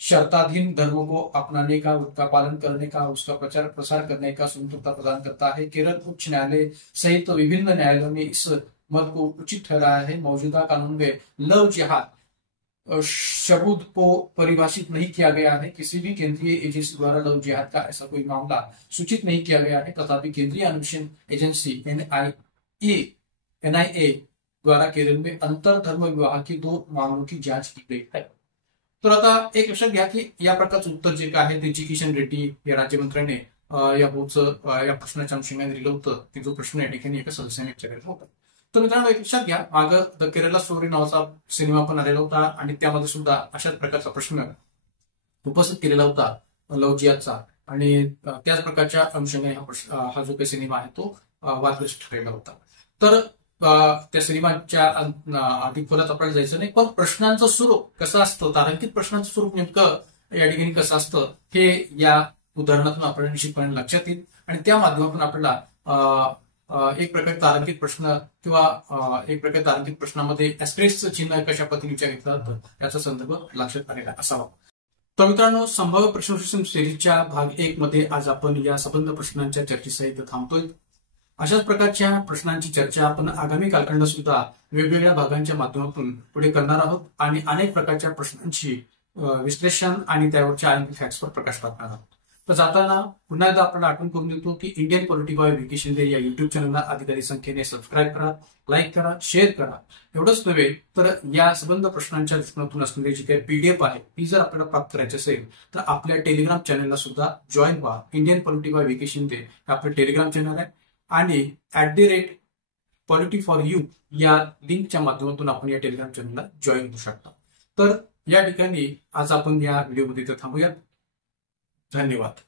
शर्ताधीन धर्म को अपनाने का, उसका पालन करने का, उसका प्रचार प्रसार करने का स्वतंत्रता प्रदान करता है. केरल उच्च न्यायालय सहित विभिन्न न्यायालयों ने इस मत को उचित ठहराया है. मौजूदा कानून में लव जिहाद शब्द को परिभाषित नहीं किया गया है. किसी भी केंद्रीय एजेंसी द्वारा लव जिहाद का ऐसा कोई मामला सूचित नहीं किया गया है. तथापि केंद्रीय अन्वेषण एजेंसी NIA द्वारा केरल में अंतर धर्म विवाह के 2 मामलों की जांच की गई है. तर आता एक लक्षात घ्या की या प्रकारचं उत्तर जे काय आहे ते जी किशन रेड्डी या राज्यमंत्र्याने या प्रश्नाच्या अनुषंगाने दिलं होतं की जो प्रश्न या ठिकाणी एका सदस्याने विचारलेला होता. तर मित्रांनो एक लक्षात घ्या मागं द केरला स्टोरी नावाचा सिनेमा पण आलेला होता आणि त्यामध्ये सुद्धा अशाच प्रकारचा प्रश्न उपस्थित केलेला होता लव जिहादचा. आणि त्याच प्रकारच्या अनुषंगाने हा जो काही सिनेमा आहे तो वादग्रस्त ठरलेला होता. तर त्या सिनेमाच्या अधिक खोलात आपल्याला जायचं नाही, पण प्रश्नांचं स्वरूप कसं असतं, तारांकित प्रश्नांचं स्वरूप नेमकं या ठिकाणी कसं असतं हे या उदाहरणातून आपल्याला निश्चितपणे लक्षात येईल. आणि त्या माध्यमातून आपल्याला एक प्रकारे तारांकित प्रश्न किंवा एक प्रकारे तारांकित प्रश्नामध्ये ऍस्टेरिस्कचं चिन्ह कशा पद्धतीने विचार घेतला जातं याचा संदर्भ लक्षात आलेला असावा. तर मित्रांनो संभाव्य प्रश्नोत्तर सिरीजच्या भाग 1 मध्ये आज आपण या संबंध प्रश्नांच्या चर्चेसहित थांबतोय. अशाच प्रकारच्या प्रश्नांची चर्चा आपण आगामी कालखंडात सुद्धा वेगवेगळ्या भागांच्या माध्यमातून पुढे करणार आहोत आणि अनेक प्रकारच्या प्रश्नांची विश्लेषण आणि त्यावरच्या आणखी फॅक्ट्सवर प्रकाश टाकणार आहोत. तर जाताना पुन्हा एकदा आपण आठवण करून देतो की Indian polity by V K Shinde या युट्यूब चॅनलला अधिकारी संख्येने सबस्क्राईब करा, लाईक करा, शेअर करा. एवढंच नव्हे तर या संबंध प्रश्नांच्या दृष्टिकोनातून असलेली जी काही PDF आहे ती जर आपल्याला प्राप्त करायची असेल तर आपल्या टेलिग्राम चॅनलला सुद्धा जॉईन व्हा. Indian polity by V K Shinde हे आपलं टेलिग्राम चॅनल आहे. आणि @PolityForYou या लिंकच्या माध्यमातून आपण या टेलिग्राम चॅनलला जॉईन होऊ शकता. तर या ठिकाणी आज आपण या व्हिडिओमध्ये थांबूयात. धन्यवाद.